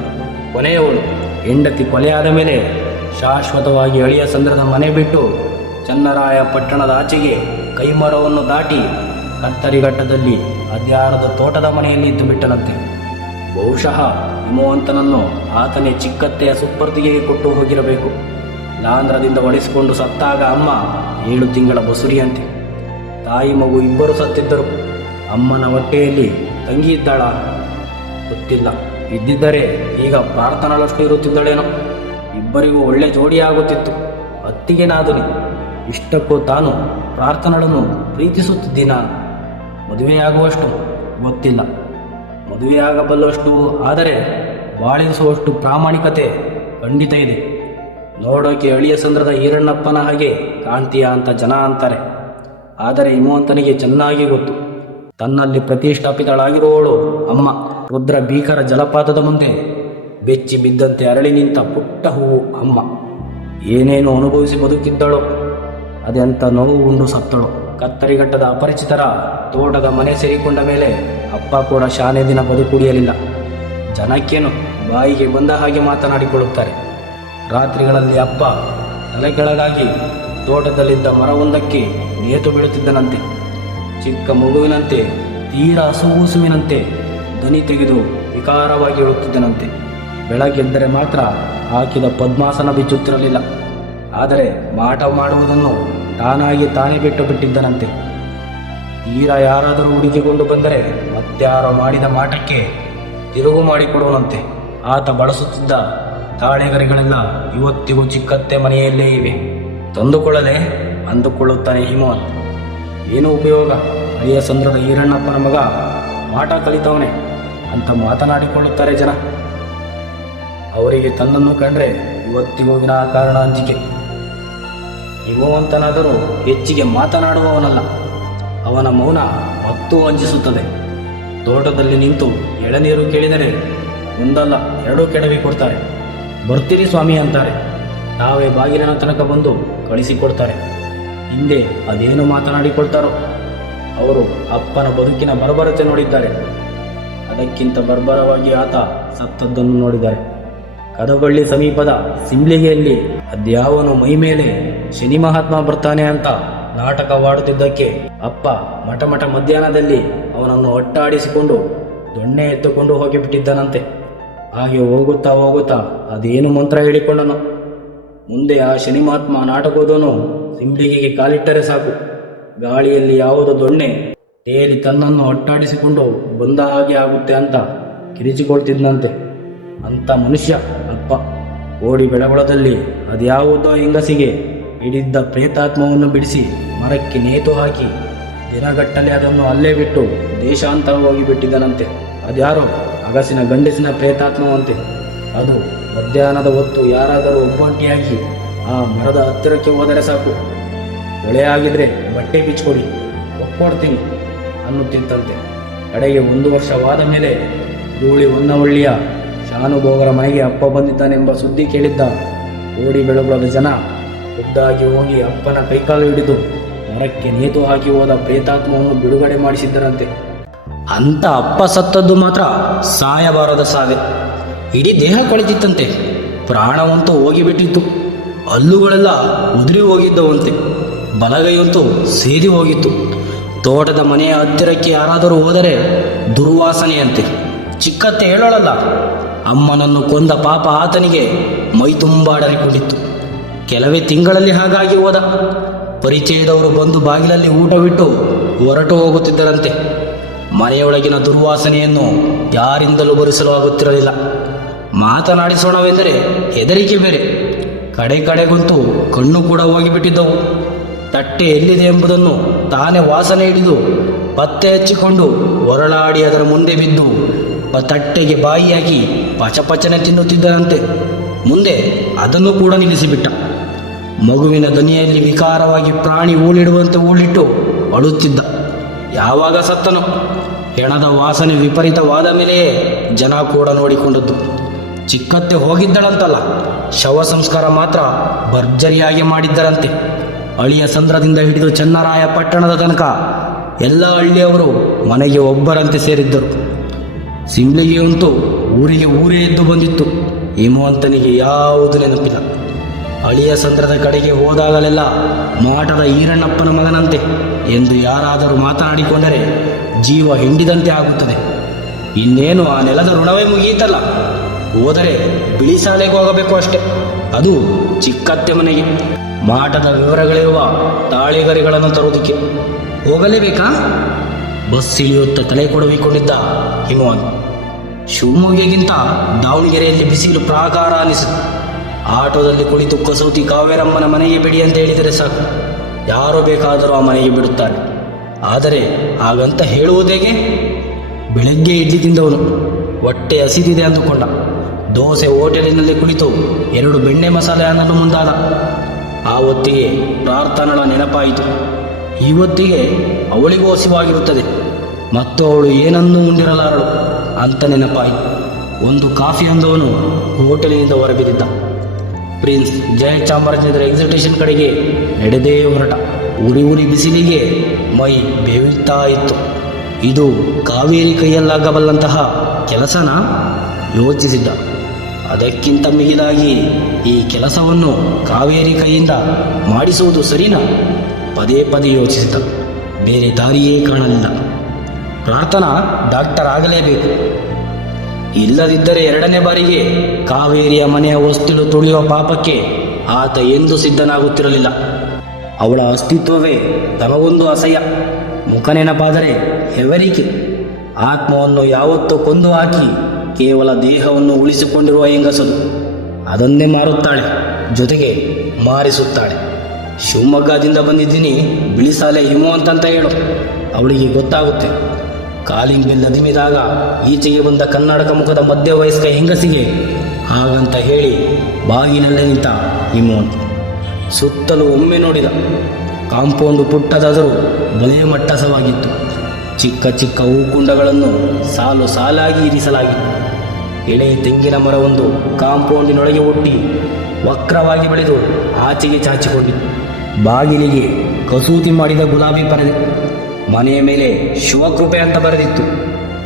ಕೊನೆಯವಳು ಹೆಂಡತಿ ಕೊಲೆಯಾದ ಮೇಲೆ ಶಾಶ್ವತವಾಗಿ ಅಳಿಯಸಂದ್ರದ ಮನೆ ಬಿಟ್ಟು ಚನ್ನರಾಯಪಟ್ಟಣದ ಆಚೆಗೆ ಕೈಮರವನ್ನು ದಾಟಿ ಕತ್ತರಿಘಟ್ಟದಲ್ಲಿ ಅದ್ಯಾರದ ತೋಟದ ಮನೆಯಲ್ಲಿ ಇದ್ದು ಬಿಟ್ಟನಂತೆ. ಬಹುಶಃ ಹಿಮವಂತನನ್ನು ಆತನೇ ಚಿಕ್ಕತ್ತೆಯ ಸುಪ್ಪರ್ತಿಗೆ ಕೊಟ್ಟು ಹೋಗಿರಬೇಕು. ಲಾಂಧ್ರದಿಂದ ಒಡೆಸಿಕೊಂಡು ಸತ್ತಾಗ ಅಮ್ಮ 7 ತಿಂಗಳ ಬಸುರಿಯಂತೆ. ತಾಯಿ ಮಗು ಇಬ್ಬರು ಸತ್ತಿದ್ದರು. ಅಮ್ಮನ ಹೊಟ್ಟೆಯಲ್ಲಿ ತಂಗಿ ಇದ್ದಾಳ ಗೊತ್ತಿಲ್ಲ. ಇದ್ದಿದ್ದರೆ ಈಗ ಪ್ರಾರ್ಥನಳಷ್ಟು ಇರುತ್ತಿದ್ದಳೇನೋ. ಇಬ್ಬರಿಗೂ ಒಳ್ಳೆ ಜೋಡಿಯಾಗುತ್ತಿತ್ತು. ಅತ್ತಿಗೆ ನಾದುನಿ. ಇಷ್ಟಕ್ಕೂ ತಾನು ಪ್ರಾರ್ಥನಳನ್ನು ಪ್ರೀತಿಸುತ್ತಿದ್ದೀನ. ಮದುವೆಯಾಗುವಷ್ಟು ಗೊತ್ತಿಲ್ಲ, ಮದುವೆಯಾಗಬಲ್ಲಷ್ಟು, ಆದರೆ ಬಾಳಿಸುವಷ್ಟು ಪ್ರಾಮಾಣಿಕತೆ ಖಂಡಿತ ಇದೆ. ನೋಡೋಕೆ ಅಳಿಯಸಂದ್ರದ ಈರಣ್ಣಪ್ಪನ ಹಾಗೆ ಕಾಣ್ತೀಯ ಅಂತ ಜನ ಅಂತಾರೆ. ಆದರೆ ಹಿಮವಂತನಿಗೆ ಚೆನ್ನಾಗಿ ಗೊತ್ತು, ತನ್ನಲ್ಲಿ ಪ್ರತಿಷ್ಠಾಪಿತಳಾಗಿರುವವಳು ಅಮ್ಮ. ರುದ್ರ ಭೀಕರ ಜಲಪಾತದ ಮುಂದೆ ಬೆಚ್ಚಿ ಬಿದ್ದಂತೆ ಅರಳಿ ನಿಂತ ಪುಟ್ಟ ಹೂವು ಅಮ್ಮ. ಏನೇನು ಅನುಭವಿಸಿ ಬದುಕಿದ್ದಳೋ, ಅದೆಂಥ ನೋವು ಉಂಡು ಸತ್ತಳು. ಕತ್ತರಿಘಟ್ಟದ ಅಪರಿಚಿತರ ತೋಟದ ಮನೆ ಸೇರಿಕೊಂಡ ಮೇಲೆ ಅಪ್ಪ ಕೂಡ ಶಾನೆ ದಿನ ಬದುಕುಳಿಯಲಿಲ್ಲ. ಜನಕ್ಕೇನು ಬಾಯಿಗೆ ಬಂದ ಹಾಗೆ ಮಾತನಾಡಿಕೊಳ್ಳುತ್ತಾರೆ. ರಾತ್ರಿಗಳಲ್ಲಿ ಅಪ್ಪ ತಲೆ ಕೆಳಗಾಗಿ ತೋಟದಲ್ಲಿದ್ದ ಮರವೊಂದಕ್ಕೆ ನೇತು ಬೀಳುತ್ತಿದ್ದನಂತೆ. ಚಿಕ್ಕ ಮಗುವಿನಂತೆ, ತೀರ ಹಸುಗೂಸುವಿನಂತೆ ಧ್ವನಿ ತೆಗೆದು ವಿಕಾರವಾಗಿ ಹೇಳುತ್ತಿದ್ದನಂತೆ. ಬೆಳಗ್ಗೆದ್ದರೆ ಮಾತ್ರ ಹಾಕಿದ ಪದ್ಮಾಸನ ಬಿಚ್ಚುತ್ತಿರಲಿಲ್ಲ. ಆದರೆ ಮಾಟ ಮಾಡುವುದನ್ನು ತಾನಾಗಿ ತಾನೇ ಬಿಟ್ಟು ಬಿಟ್ಟಿದ್ದನಂತೆ. ತೀರ ಯಾರಾದರೂ ಹುಡುಕಿಕೊಂಡು ಬಂದರೆ ಮತ್ಯಾರೋ ಮಾಡಿದ ಮಾಟಕ್ಕೆ ತಿರುಗು ಮಾಡಿಕೊಡುವನಂತೆ. ಆತ ಬಳಸುತ್ತಿದ್ದ ತಾಳೆಗರಿಗಳೆಲ್ಲ ಇವತ್ತಿಗೂ ಚಿಕ್ಕತ್ತೆ ಮನೆಯಲ್ಲೇ ಇವೆ. ತಂದುಕೊಳ್ಳಲೇ ಅಂದುಕೊಳ್ಳುತ್ತಾನೆ ಹಿಮವಂತ್. ಏನು ಉಪಯೋಗ, ಅಳಿಯಸಂದ್ರದ ಈರಣ್ಣಪ್ಪನ ಮಗ ಮಾಟ ಕಲಿತವನೇ ಅಂತ ಮಾತನಾಡಿಕೊಳ್ಳುತ್ತಾರೆ ಜನ. ಅವರಿಗೆ ತನ್ನನ್ನು ಕಂಡ್ರೆ ಇವತ್ತಿಗೂ ವಿನಾಕಾರಣ ಅಂಜಿಕೆ. ಹಿಮವಂತನಾದರೂ ಹೆಚ್ಚಿಗೆ ಮಾತನಾಡುವವನಲ್ಲ. ಅವನ ಮೌನ ಮತ್ತೂ ಅಂಜಿಸುತ್ತದೆ. ತೋಟದಲ್ಲಿ ನಿಂತು ಎಳನೀರು ಕೇಳಿದರೆ ಒಂದಲ್ಲ 2 ಕೆಡವಿ ಕೊಡ್ತಾರೆ. ಬರ್ತೀರಿ ಸ್ವಾಮಿ ಅಂತಾರೆ. ತಾವೇ ಬಾಗಿಲಿನ ತನಕ ಬಂದು ಕಳಿಸಿಕೊಡ್ತಾರೆ. ಹಿಂದೆ ಅದೇನು ಮಾತನಾಡಿಕೊಳ್ತಾರೋ. ಅವರು ಅಪ್ಪನ ಬದುಕಿನ ಬರ್ಬರತೆ ನೋಡಿದ್ದಾರೆ. ಅದಕ್ಕಿಂತ ಬರ್ಬರವಾಗಿ ಆತ ಸತ್ತದ್ದನ್ನು ನೋಡಿದ್ದಾರೆ. ಕದಬಳ್ಳಿ ಸಮೀಪದ ಸಿಂಬ್ಲಿಗೆಯಲ್ಲಿ ಅದ್ಯಾವನು ಮೈ ಮೇಲೆ ಶನಿ ಮಹಾತ್ಮ ಬರ್ತಾನೆ ಅಂತ ನಾಟಕವಾಡುತ್ತಿದ್ದಕ್ಕೆ ಅಪ್ಪ ಮಠ ಮಧ್ಯಾಹ್ನದಲ್ಲಿ ಅವನನ್ನು ಒಟ್ಟಾಡಿಸಿಕೊಂಡು ದೊಣ್ಣೆ ಎತ್ತುಕೊಂಡು ಹೋಗಿಬಿಟ್ಟಿದ್ದನಂತೆ. ಹಾಗೆ ಹೋಗುತ್ತಾ ಅದೇನು ಮಂತ್ರ ಹೇಳಿಕೊಂಡನು. ಮುಂದೆ ಆ ಶನಿ ಮಹಾತ್ಮ ನಾಟಕದವನು ಸಿಂಬ್ಲಿಗೆಗೆ ಕಾಲಿಟ್ಟರೆ ಸಾಕು, ಗಾಳಿಯಲ್ಲಿ ಯಾವುದೋ ದೊಣ್ಣೆ ತೇಲಿ ತನ್ನನ್ನು ಒಟ್ಟಾಡಿಸಿಕೊಂಡು ಬಂದ ಹಾಗೆ ಆಗುತ್ತೆ ಅಂತ ಕಿರಿಚಿಕೊಳ್ತಿದ್ದಂತೆ. ಅಂಥ ಮನುಷ್ಯ ಅಪ್ಪ. ಓಡಿ ಬೆಳಗೊಳದಲ್ಲಿ ಅದ್ಯಾವುದೋ ಹೆಂಗಸಿಗೆ ಹಿಡಿದ್ದ ಪ್ರೇತಾತ್ಮವನ್ನು ಬಿಡಿಸಿ ಮರಕ್ಕೆ ನೇತು ಹಾಕಿ ದಿನಗಟ್ಟಲೆ ಅದನ್ನು ಅಲ್ಲೇ ಬಿಟ್ಟು ದೇಶಾಂತರ ಹೋಗಿಬಿಟ್ಟಿದ್ದನಂತೆ. ಅದ್ಯಾರೋ ಅಗಸಿನ ಗಂಡಸಿನ ಪ್ರೇತಾತ್ಮವಂತೆ. ಅದು ಮಧ್ಯಾಹ್ನದ ಹೊತ್ತು ಯಾರಾದರೂ ಒಬ್ಬಂಟಿಯಾಗಿ ಆ ಮರದ ಹತ್ತಿರಕ್ಕೆ ಹೋದರೆ ಸಾಕು, ಒಳೆಯಾಗಿದ್ರೆ ಬಟ್ಟೆ ಬಿಚ್ಚಿಕೊಡಿ, ಒಪ್ಕೊಡ್ತೀನಿ ಅನ್ನುತ್ತಿತ್ತಂತೆ. ಕಡೆಗೆ 1 ವರ್ಷವಾದ ಮೇಲೆ ಧೂಳಿ ಹೊನ್ನವಳ್ಳಿಯ ಶಾನುಭೋಗರ ಮನೆಗೆ ಅಪ್ಪ ಬಂದಿದ್ದಾನೆಂಬ ಸುದ್ದಿ ಕೇಳಿದ್ದ ಓಡಿ ಬೆಳಗೊಳದ ಜನ ಖುದ್ದಾಗಿ ಹೋಗಿ ಅಪ್ಪನ ಕೈಕಾಲು ಹಿಡಿದು ಮರಕ್ಕೆ ನೇತು ಹಾಕಿ ಹೋದ ಪ್ರೇತಾತ್ಮವನ್ನು ಬಿಡುಗಡೆ ಮಾಡಿಸಿದ್ದರಂತೆ. ಅಂತ ಅಪ್ಪ ಸತ್ತದ್ದು ಮಾತ್ರ ಸಾಯಬಾರದ ಸಾವೆ. ಇಡೀ ದೇಹ ಕೊಳೆತಿತ್ತಂತೆ. ಪ್ರಾಣವಂತೂ ಹೋಗಿಬಿಟ್ಟಿತ್ತು. ಹಲ್ಲುಗಳೆಲ್ಲ ಉದುರಿ ಹೋಗಿದ್ದವಂತೆ. ಬಲಗೈಯಂತೂ ಸೇದಿ ಹೋಗಿತ್ತು. ತೋಟದ ಮನೆಯ ಹತ್ತಿರಕ್ಕೆ ಯಾರಾದರೂ ಹೋದರೆ ದುರ್ವಾಸನೆಯಂತೆ. ಚಿಕ್ಕತ್ತೆ ಹೇಳೋಳಲ್ಲ, ಅಮ್ಮನನ್ನು ಕೊಂದ ಪಾಪ ಆತನಿಗೆ ಮೈ ತುಂಬಾಡರಿಕೊಂಡಿತ್ತು. ಕೆಲವೇ ತಿಂಗಳಲ್ಲಿ ಹಾಗಾಗಿ ಹೋದ. ಪರಿಚಯದವರು ಬಂದು ಬಾಗಿಲಲ್ಲಿ ಊಟವಿಟ್ಟು ಹೊರಟು ಹೋಗುತ್ತಿದ್ದರಂತೆ. ಮನೆಯೊಳಗಿನ ದುರ್ವಾಸನೆಯನ್ನು ಯಾರಿಂದಲೂ ಭರಿಸಲು ಆಗುತ್ತಿರಲಿಲ್ಲ. ಮಾತನಾಡಿಸೋಣವೆಂದರೆ ಹೆದರಿಕೆ ಬೇರೆ. ಕಡೆಗಂತೂ ಕಣ್ಣು ಕೂಡ ಹೋಗಿಬಿಟ್ಟಿದ್ದವು. ತಟ್ಟೆ ಎಲ್ಲಿದೆ ಎಂಬುದನ್ನು ತಾನೇ ವಾಸನೆ ಹಿಡಿದು ಪತ್ತೆ ಹಚ್ಚಿಕೊಂಡು ಹೊರಳಾಡಿ ಅದರ ಮುಂದೆ ಬಿದ್ದು ತಟ್ಟೆಗೆ ಬಾಯಿ ಹಾಕಿ ಪಚಪಚನೆ ತಿನ್ನುತ್ತಿದ್ದನಂತೆ. ಮುಂದೆ ಅದನ್ನು ಕೂಡ ನಿಲ್ಲಿಸಿಬಿಟ್ಟ. ಮಗುವಿನ ದನಿಯಲ್ಲಿ ವಿಕಾರವಾಗಿ ಪ್ರಾಣಿ ಊಳಿಡುವಂತೆ ಊಳಿಟ್ಟು ಅಳುತ್ತಿದ್ದ. ಯಾವಾಗ ಸತ್ತನು? ಹೆಣದ ವಾಸನೆ ವಿಪರೀತವಾದ ಮೇಲೆಯೇ ಜನ ಕೂಡ ನೋಡಿಕೊಂಡದ್ದು. ಚಿಕ್ಕತ್ತೆ ಹೋಗಿದ್ದಳಂತಲ್ಲ, ಶವ ಸಂಸ್ಕಾರ ಮಾತ್ರ ಭರ್ಜರಿಯಾಗಿ ಮಾಡಿದ್ದರಂತೆ. ಅಳಿಯ ಸಂದ್ರದಿಂದ ಹಿಡಿದು ಚನ್ನರಾಯ ಪಟ್ಟಣದ ತನಕ ಎಲ್ಲ ಹಳ್ಳಿಯವರು ಮನೆಗೆ ಒಬ್ಬರಂತೆ ಸೇರಿದ್ದರು. ಸಿಂಬ್ಳಿಗೆಯಂತೂ ಊರಿಗೆ ಊರೇ ಎದ್ದು ಬಂದಿತ್ತು. ಹೇಮವಂತನಿಗೆ ಯಾವುದು ನೆನಪಿಲ್ಲ. ಅಳಿಯ ಸಂದ್ರದ ಕಡೆಗೆ ಹೋದಾಗಲೆಲ್ಲ ಮಾಟದ ಈರಣ್ಣಪ್ಪನ ಮಗನಂತೆ ಎಂದು ಯಾರಾದರೂ ಮಾತನಾಡಿಕೊಂಡರೆ ಜೀವ ಹಿಂಡಿದಂತೆ ಆಗುತ್ತದೆ. ಇನ್ನೇನು ಆ ನೆಲದ ಋಣವೇ ಮುಗಿಯಿತಲ್ಲ. ಹೋದರೆ ಬಿಳಿ ಶಾಲೆಗೆ ಹೋಗಬೇಕು ಅಷ್ಟೆ, ಅದು ಚಿಕ್ಕತ್ತೆ ಮನೆಗೆ. ಮಾಟದ ವಿವರಗಳಿರುವ ತಾಳಿಗರಿಗಳನ್ನು ತರುವುದಕ್ಕೆ ಹೋಗಲೇಬೇಕಾ? ಬಸ್ ಇಳಿಯುತ್ತ ತಲೆ ಕೊಡವಿಕೊಂಡಿದ್ದ ಹಿಮವಂತ್. ಶಿವಮೊಗ್ಗಗಿಂತ ದಾವಣಗೆರೆಯಲ್ಲಿ ಬಿಸಿಲು ಪ್ರಾಕಾರ ಅನಿಸಿತು. ಆಟೋದಲ್ಲಿ ಕುಳಿತು ಕಸೂತಿ ಕಾವೇರಮ್ಮನ ಮನೆಗೆ ಬಿಡಿ ಅಂತ ಹೇಳಿದರೆ ಸಾಕು, ಯಾರು ಬೇಕಾದರೂ ಆ ಮನೆಗೆ ಬಿಡುತ್ತಾರೆ. ಆದರೆ ಹಾಗಂತ ಹೇಳುವುದೇಗೆ? ಬೆಳಗ್ಗೆ ಇಡ್ಲಿ ತಿಂದವನು ಹೊಟ್ಟೆ ಹಸಿದಿದೆ ಅಂದುಕೊಂಡ. ದೋಸೆ ಹೋಟೆಲಿನಲ್ಲಿ ಕುಳಿತು 2 ಬೆಣ್ಣೆ ಮಸಾಲೆ ಅನ್ನಲು ಮುಂದಾದ. ಆ ಹೊತ್ತಿಗೆ ಪ್ರಾರ್ಥನಳ ನೆನಪಾಯಿತು. ಈ ಹೊತ್ತಿಗೆ ಅವಳಿಗೂ ಹಸಿವಾಗಿರುತ್ತದೆ ಮತ್ತು ಅವಳು ಏನನ್ನೂ ಉಂಡಿರಲಾರಳು ಅಂತ ನೆನಪಾಯಿತು. ಒಂದು ಕಾಫಿ ಅಂದವನು ಹೋಟೆಲಿನಿಂದ ಹೊರಬಿದ್ದಿದ್ದ. ಪ್ರಿನ್ಸ್ ಜಯಚಾಮರಾಜೇಂದ್ರ ಎಕ್ಸಿಬಿಷನ್ ಕಡೆಗೆ ನಡೆದೇ ಹೊರಟ. ಉರಿ ಬಿಸಿಲಿಗೆ ಮೈ ಬೇಯುತ್ತಾ ಇತ್ತು. ಇದು ಕಾವೇರಿ ಕೈಯಲ್ಲಾಗಬಲ್ಲಂತಹ ಕೆಲಸನ ಯೋಚಿಸಿದ್ದ. ಅದಕ್ಕಿಂತ ಮಿಗಿಲಾಗಿ ಈ ಕೆಲಸವನ್ನು ಕಾವೇರಿ ಕೈಯಿಂದ ಮಾಡಿಸುವುದು ಸರಿನಾ? ಪದೇ ಯೋಚಿಸಿದ. ಬೇರೆ ದಾರಿಯೇ ಕಾಣಲಿಲ್ಲ. ಪ್ರಾರ್ಥನಾ ಡಾಕ್ಟರ್ ಆಗಲೇಬೇಕು. ಇಲ್ಲದಿದ್ದರೆ 2ನೇ ಬಾರಿಗೆ ಕಾವೇರಿಯ ಮನೆಯ ಹೊಸ್ತಿಲು ತುಳಿಯುವ ಪಾಪಕ್ಕೆ ಆತ ಎಂದೂ ಸಿದ್ಧನಾಗುತ್ತಿರಲಿಲ್ಲ. ಅವಳ ಅಸ್ತಿತ್ವವೇ ತಮಗೊಂದು ಅಸಹ್ಯ. ಮುಖ ನೆನಪಾದರೆ ಹೆದರಿಕೆ. ಆತ್ಮವನ್ನು ಯಾವತ್ತೂ ಕೊಂದು ಹಾಕಿ ಕೇವಲ ದೇಹವನ್ನು ಉಳಿಸಿಕೊಂಡಿರುವ ಹೆಂಗಸದು. ಅದನ್ನೇ ಮಾರುತ್ತಾಳೆ, ಜೊತೆಗೆ ಮಾರಿಸುತ್ತಾಳೆ. ಶಿವಮೊಗ್ಗದಿಂದ ಬಂದಿದ್ದೀನಿ, ಬಿಳಿ ಶಾಲೆ ಹಿಮವಂತ ಹೇಳು. ಅವಳಿಗೆ ಗೊತ್ತಾಗುತ್ತೆ. ಕಾಲಿಂಗ್ ಬೆಲ್ ಅದಿಮಿದಾಗ ಈಚೆಗೆ ಬಂದ ಕನ್ನಡಕ ಮುಖದ ಮಧ್ಯವಯಸ್ಕ ಹೆಂಗಸಿಗೆ ಹಾಗಂತ ಹೇಳಿ ಬಾಗಿನಲ್ಲೇ ನಿಂತ ಹಿಮವಂತ. ಸುತ್ತಲೂ ಒಮ್ಮೆ ನೋಡಿದ. ಕಾಂಪೌಂಡು ಪುಟ್ಟದಾದರೂ ಬಲೆ ಮಟ್ಟಸವಾಗಿತ್ತು. ಚಿಕ್ಕ ಹೂಕುಂಡಗಳನ್ನು ಸಾಲು ಸಾಲಾಗಿ ಇರಿಸಲಾಗಿತ್ತು. ಎಳೆ ತೆಂಗಿನ ಮರವೊಂದು ಕಾಂಪೌಂಡಿನೊಳಗೆ ಒಟ್ಟಿ ವಕ್ರವಾಗಿ ಬೆಳೆದು ಆಚೆಗೆ ಚಾಚಿಕೊಂಡಿತ್ತು. ಬಾಗಿಲಿಗೆ ಕಸೂತಿ ಮಾಡಿದ ಗುಲಾಬಿ ಪರದೆ. ಮನೆಯ ಮೇಲೆ ಶಿವಕೃಪೆ ಅಂತ ಬರೆದಿತ್ತು.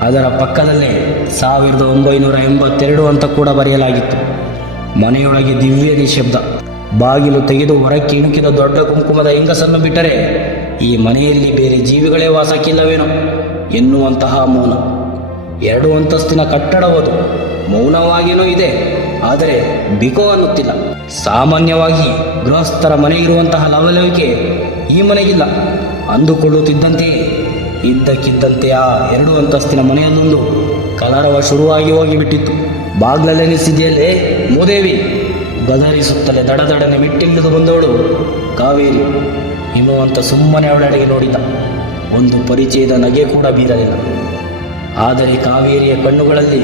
ಅದರ ಪಕ್ಕದಲ್ಲೇ 1982 ಅಂತ ಕೂಡ ಬರೆಯಲಾಗಿತ್ತು. ಮನೆಯೊಳಗೆ ದಿವ್ಯ ನಿಶಬ್ದ. ಬಾಗಿಲು ತೆಗೆದು ಹೊರಕ್ಕೆ ಇಣುಕಿದ ದೊಡ್ಡ ಕುಂಕುಮದ ಹೆಂಗಸನ್ನು ಬಿಟ್ಟರೆ ಈ ಮನೆಯಲ್ಲಿ ಬೇರೆ ಜೀವಿಗಳೇ ವಾಸಕ್ಕಿಲ್ಲವೇನೋ ಎನ್ನುವಂತಹ ಮೌನ. 2 ಅಂತಸ್ತಿನ ಕಟ್ಟಡವದು. ಮೌನವಾಗಿಯೂ ಇದೆ, ಆದರೆ ಬಿಕೋ ಅನ್ನುತ್ತಿಲ್ಲ. ಸಾಮಾನ್ಯವಾಗಿ ಗೃಹಸ್ಥರ ಮನೆಗಿರುವಂತಹ ಲವಲವಿಕೆ ಈ ಮನೆಗಿಲ್ಲ ಅಂದುಕೊಳ್ಳುತ್ತಿದ್ದಂತೆಯೇ ಇದ್ದಕ್ಕಿದ್ದಂತೆ ಆ 2 ಅಂತಸ್ತಿನ ಮನೆಯಲ್ಲೊಂದು ಕಲರವ ಶುರುವಾಗಿ ಹೋಗಿಬಿಟ್ಟಿತ್ತು. ಬಾಗ್ಲಲ್ಲೇ ನಿಲ್ಲಿಸಿದೆಯಲ್ಲೇ ಮೂದೇವಿ, ಗದರಿಸುತ್ತಲೇ ದಡದಡನೆ ಮೆಟ್ಟಿಳಿದು ಬಂದವಳು ಕಾವೇರಿ. ಹಿಮವಂತ ಸುಮ್ಮನೆ ಅವಳೆಡೆಗೆ ನೋಡಿದ. ಒಂದು ಪರಿಚಯದ ನಗೆ ಕೂಡ ಬೀರಲಿಲ್ಲ. ಆದರೆ ಕಾವೇರಿಯ ಕಣ್ಣುಗಳಲ್ಲಿ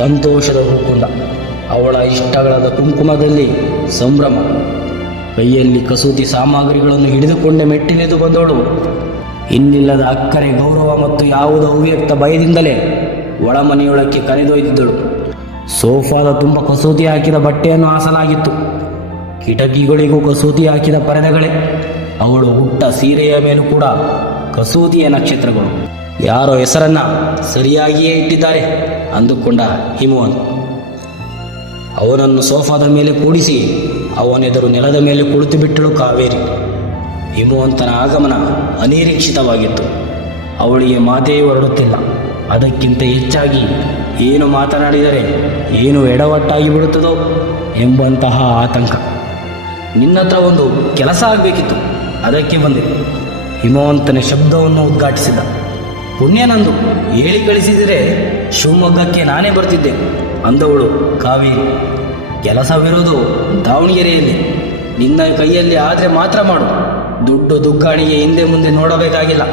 ಸಂತೋಷದ ಹೂಕೊಂಡ. ಅವಳ ಇಷ್ಟಗಳಾದ ಕುಂಕುಮದಲ್ಲಿ ಸಂಭ್ರಮ. ಕೈಯಲ್ಲಿ ಕಸೂತಿ ಸಾಮಗ್ರಿಗಳನ್ನು ಹಿಡಿದುಕೊಂಡೆ ಮೆಟ್ಟಿನಿದು ಬಂದವಳು ಇನ್ನಿಲ್ಲದ ಅಕ್ಕರೆ, ಗೌರವ ಮತ್ತು ಯಾವುದೋ ಅವ್ಯಕ್ತ ಭಯದಿಂದಲೇ ಒಳಮನೆಯೊಳಕ್ಕೆ ಕರೆದೊಯ್ದಿದ್ದಳು. ಸೋಫಾದ ತುಂಬ ಕಸೂತಿ ಹಾಕಿದ ಬಟ್ಟೆಯನ್ನು ಹಾಸಲಾಗಿತ್ತು. ಕಿಟಕಿಗಳಿಗೂ ಕಸೂತಿ ಹಾಕಿದ ಪರದೆಗಳೇ. ಅವಳು ಹುಟ್ಟ ಸೀರೆಯ ಮೇಲೂ ಕೂಡ ಕಸೂತಿಯ ನಕ್ಷತ್ರಗಳು. ಯಾರೋ ಹೆಸರನ್ನ ಸರಿಯಾಗಿಯೇ ಇಟ್ಟಿದ್ದಾರೆ ಅಂದುಕೊಂಡ ಹಿಮವಂತ. ಅವನನ್ನು ಸೋಫಾದ ಮೇಲೆ ಕೂಡಿಸಿ ಅವನೆದುರು ನೆಲದ ಮೇಲೆ ಕುಳಿತು ಬಿಟ್ಟಳು ಕಾವೇರಿ. ಹಿಮವಂತನ ಆಗಮನ ಅನಿರೀಕ್ಷಿತವಾಗಿತ್ತು. ಅವಳಿಗೆ ಮಾತೇ ಹೊರಡುತ್ತಿಲ್ಲ. ಅದಕ್ಕಿಂತ ಹೆಚ್ಚಾಗಿ ಏನು ಮಾತನಾಡಿದರೆ ಏನು ಎಡವಟ್ಟಾಗಿ ಬಿಡುತ್ತದೋ ಎಂಬಂತಹ ಆತಂಕ. ನಿನ್ನ ಹತ್ರ ಒಂದು ಕೆಲಸ ಆಗಬೇಕಿತ್ತು, ಅದಕ್ಕೆ ಬಂದೆ. ಹಿಮವಂತನ ಶಬ್ದವನ್ನು ಉದ್ಘಾಟಿಸಿದ. ಪುಣ್ಯನಂದು ಹೇಳಿ ಕಳಿಸಿದರೆ ಶಿವಮೊಗ್ಗಕ್ಕೆ ನಾನೇ ಬರ್ತಿದ್ದೆ ಅಂದವಳು ಕಾವೇರಿ. ಕೆಲಸವಿರೋದು ದಾವಣಗೆರೆಯಲ್ಲಿ. ನಿನ್ನ ಕೈಯಲ್ಲಿ ಆದರೆ ಮಾತ್ರ ಮಾಡು. ದುಡ್ಡು ದುಗ್ಗಾಣಿಗೆ ಹಿಂದೆ ಮುಂದೆ ನೋಡಬೇಕಾಗಿಲ್ಲ.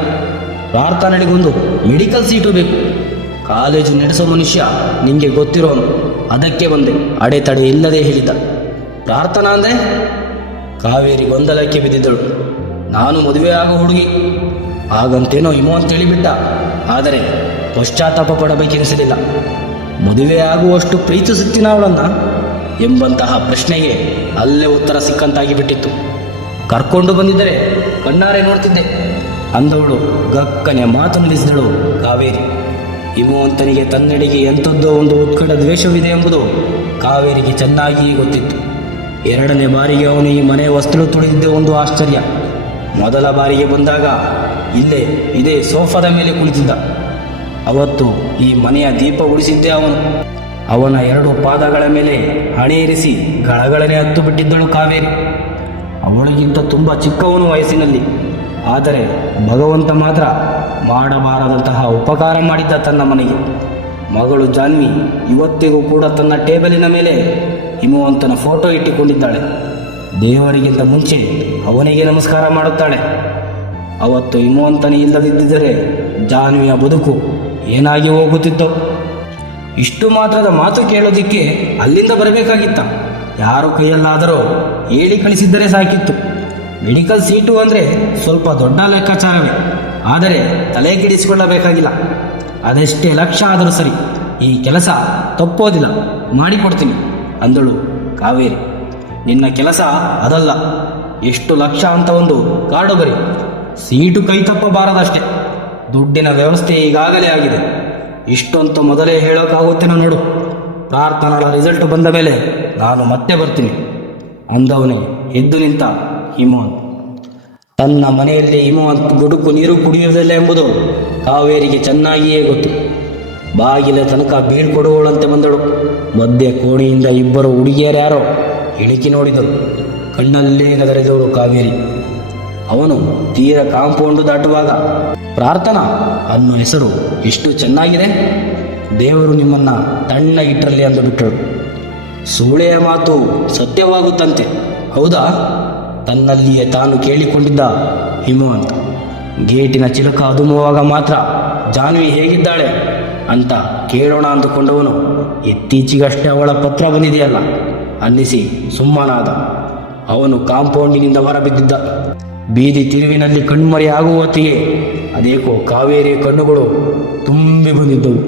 ಪ್ರಾರ್ಥನೆಗಳಿಗೊಂದು ಮೆಡಿಕಲ್ ಸೀಟು ಬೇಕು. ಕಾಲೇಜು ನಡೆಸೋ ಮನುಷ್ಯ ನಿಂಗೆ ಗೊತ್ತಿರೋನು, ಅದಕ್ಕೆ ಬಂದೆ ಅಡೆತಡೆ ಇಲ್ಲದೆ ಹೇಳಿದ್ದ. ಪ್ರಾರ್ಥನಾ ಅಂದರೆ? ಕಾವೇರಿ ಗೊಂದಲಕ್ಕೆ ಬಿದ್ದಿದ್ದಳು. ನಾನು ಮದುವೆ ಆಗೋ ಹುಡುಗಿ ಹಾಗಂತೇನೋ ಹಿಮವಂತ ಹೇಳಿಬಿಟ್ಟ. ಆದರೆ ಪಶ್ಚಾತ್ತಾಪ ಪಡಬೇಕೆನಿಸಲಿಲ್ಲ. ಮದುವೆ ಆಗುವಷ್ಟು ಪ್ರೀತಿಸುತ್ತೀನ ಅವಳನ್ನ ಎಂಬಂತಹ ಪ್ರಶ್ನೆಗೆ ಅಲ್ಲೇ ಉತ್ತರ ಸಿಕ್ಕಂತಾಗಿ ಬಿಟ್ಟಿತ್ತು. ಕರ್ಕೊಂಡು ಬಂದಿದ್ದರೆ ಕಣ್ಣಾರೆ ನೋಡ್ತಿದ್ದೆ ಅಂದವಳು ಗಕ್ಕನೆ ಮಾತು ನಿಲ್ಲಿಸಿದಳು ಕಾವೇರಿ. ಹಿಮವಂತನಿಗೆ ತನ್ನೆಡೆಗೆ ಎಂಥದ್ದೋ ಒಂದು ಉತ್ಕಟ ದ್ವೇಷವಿದೆ ಎಂಬುದು ಕಾವೇರಿಗೆ ಚೆನ್ನಾಗಿಯೇ ಗೊತ್ತಿತ್ತು. ಎರಡನೇ ಬಾರಿಗೆ ಅವನು ಈ ಮನೆ ವಸ್ತು ತುಳಿದಿದ್ದೇ ಒಂದು ಆಶ್ಚರ್ಯ. ಮೊದಲ ಬಾರಿಗೆ ಬಂದಾಗ ಇದೇ ಸೋಫಾದ ಮೇಲೆ ಕುಳಿತಿದ್ದ. ಅವತ್ತು ಈ ಮನೆಯ ದೀಪ ಉಳಿಸಿದ್ದೇ ಅವನು. ಅವನ ಎರಡು ಪಾದಗಳ ಮೇಲೆ ಹಣೆ ಇರಿಸಿ ಗಳಗಳನೆ ಹತ್ತು ಬಿಟ್ಟಿದ್ದಳು ಕಾವೇರಿ. ಅವಳಿಗಿಂತ ತುಂಬ ಚಿಕ್ಕವನು ವಯಸ್ಸಿನಲ್ಲಿ. ಆದರೆ ಭಗವಂತ ಮಾತ್ರ ಮಾಡಬಾರದಂತಹ ಉಪಕಾರ ಮಾಡಿದ್ದ ತನ್ನ ಮನೆಗೆ. ಮಗಳು ಜಾನ್ವಿ ಇವತ್ತಿಗೂ ಕೂಡ ತನ್ನ ಟೇಬಲಿನ ಮೇಲೆ ಹಿಮವಂತನ ಫೋಟೋ ಇಟ್ಟುಕೊಂಡಿದ್ದಾಳೆ. ದೇವರಿಗಿಂತ ಮುಂಚೆ ಅವನಿಗೆ ನಮಸ್ಕಾರ ಮಾಡುತ್ತಾಳೆ. ಅವತ್ತು ಹಿಮವಂತನೇ ಇಲ್ಲದಿದ್ದರೆ ಜಾನ್ವಿಯ ಬದುಕು ಏನಾಗಿ ಹೋಗುತ್ತಿದ್ದೋ. ಇಷ್ಟು ಮಾತ್ರದ ಮಾತು ಕೇಳೋದಿಕ್ಕೆ ಅಲ್ಲಿಂದ ಬರಬೇಕಾಗಿತ್ತ? ಯಾರು ಕೈಯಲ್ಲಾದರೂ ಹೇಳಿ ಕಳಿಸಿದ್ದರೆ ಸಾಕಿತ್ತು. ಮೆಡಿಕಲ್ ಸೀಟು ಅಂದರೆ ಸ್ವಲ್ಪ ದೊಡ್ಡ ಲೆಕ್ಕಾಚಾರವೇ. ಆದರೆ ತಲೆ ಕೆಡಿಸಿಕೊಳ್ಳಬೇಕಾಗಿಲ್ಲ. ಅದೆಷ್ಟೇ ಲಕ್ಷ ಆದರೂ ಸರಿ, ಈ ಕೆಲಸ ತಪ್ಪೋದಿಲ್ಲ, ಮಾಡಿಕೊಡ್ತೀನಿ ಅಂದಳು ಕಾವೇರಿ. ನಿನ್ನ ಕೆಲಸ ಅದಲ್ಲ. ಎಷ್ಟು ಲಕ್ಷ ಅಂತ ಒಂದು ಕಾರ್ಡು ಬರಿ. ಸೀಟು ಕೈ ತಪ್ಪಬಾರದಷ್ಟೇ. ದುಡ್ಡಿನ ವ್ಯವಸ್ಥೆ ಈಗಾಗಲೇ ಆಗಿದೆ. ಇಷ್ಟೊಂತು ಮೊದಲೇ ಹೇಳೋಕ್ಕಾಗುತ್ತೇನೋ ನೋಡು. ಪ್ರಾರ್ಥನಾಳ ರಿಸಲ್ಟ್ ಬಂದ ಮೇಲೆ ನಾನು ಮತ್ತೆ ಬರ್ತೀನಿ ಅಂದವನೇ ಎದ್ದು ನಿಂತ ಹಿಮವಂತ್. ತನ್ನ ಮನೆಯಲ್ಲಿ ಹಿಮವಂತ್ ಗುಡುಕು ನೀರು ಕುಡಿಯುವುದಿಲ್ಲ ಎಂಬುದು ಕಾವೇರಿಗೆ ಚೆನ್ನಾಗಿಯೇ ಗೊತ್ತು. ಬಾಗಿಲ ತನಕ ಬೀಳ್ಕೊಡುವಳಂತೆ ಬಂದಳು. ಮಧ್ಯೆ ಕೋಣೆಯಿಂದ ಇಬ್ಬರು ಹುಡುಗಿಯರ್ಯಾರೋ ಇಣಿಕಿ ನೋಡಿದರು. ಕಣ್ಣಲ್ಲೇ ನಗರಿದವಳು ಕಾವೇರಿ. ಅವನು ತೀರ ಕಾಂಪೌಂಡು ದಾಟುವಾಗ ಪ್ರಾರ್ಥನಾ ಅನ್ನೋ ಹೆಸರು ಎಷ್ಟು ಚೆನ್ನಾಗಿದೆ. ದೇವರು ನಿಮ್ಮನ್ನ ತಣ್ಣಗಿಟ್ಟರಲ್ಲಿ ಅಂದು ಬಿಟ್ಟಳು. ಸೂಳೆಯ ಮಾತು ಸತ್ಯವಾಗುತ್ತಂತೆ, ಹೌದಾ? ತನ್ನಲ್ಲಿಯೇ ತಾನು ಕೇಳಿಕೊಂಡಿದ್ದ ಹಿಮವಂತ. ಗೇಟಿನ ಚಿಲಕ ಅದುಮುವಾಗ ಮಾತ್ರ ಜಾನ್ವಿ ಹೇಗಿದ್ದಾಳೆ ಅಂತ ಕೇಳೋಣ ಅಂದುಕೊಂಡವನು ಇತ್ತೀಚೆಗಷ್ಟೇ ಅವಳ ಪತ್ರ ಬಂದಿದೆಯಲ್ಲ ಅನ್ನಿಸಿ ಸುಮ್ಮನಾದ. ಅವನು ಕಾಂಪೌಂಡಿನಿಂದ ಹೊರಬಿದ್ದಿದ್ದ. ಬೀದಿ ತಿರುವಿನಲ್ಲಿ ಕಣ್ಮರೆ ಆಗುವ ಹೊತ್ತಿಗೆ ಅದೇಕೋ ಕಾವೇರಿಯ ಕಣ್ಣುಗಳು ತುಂಬಿ ಬಂದಿದ್ದವು.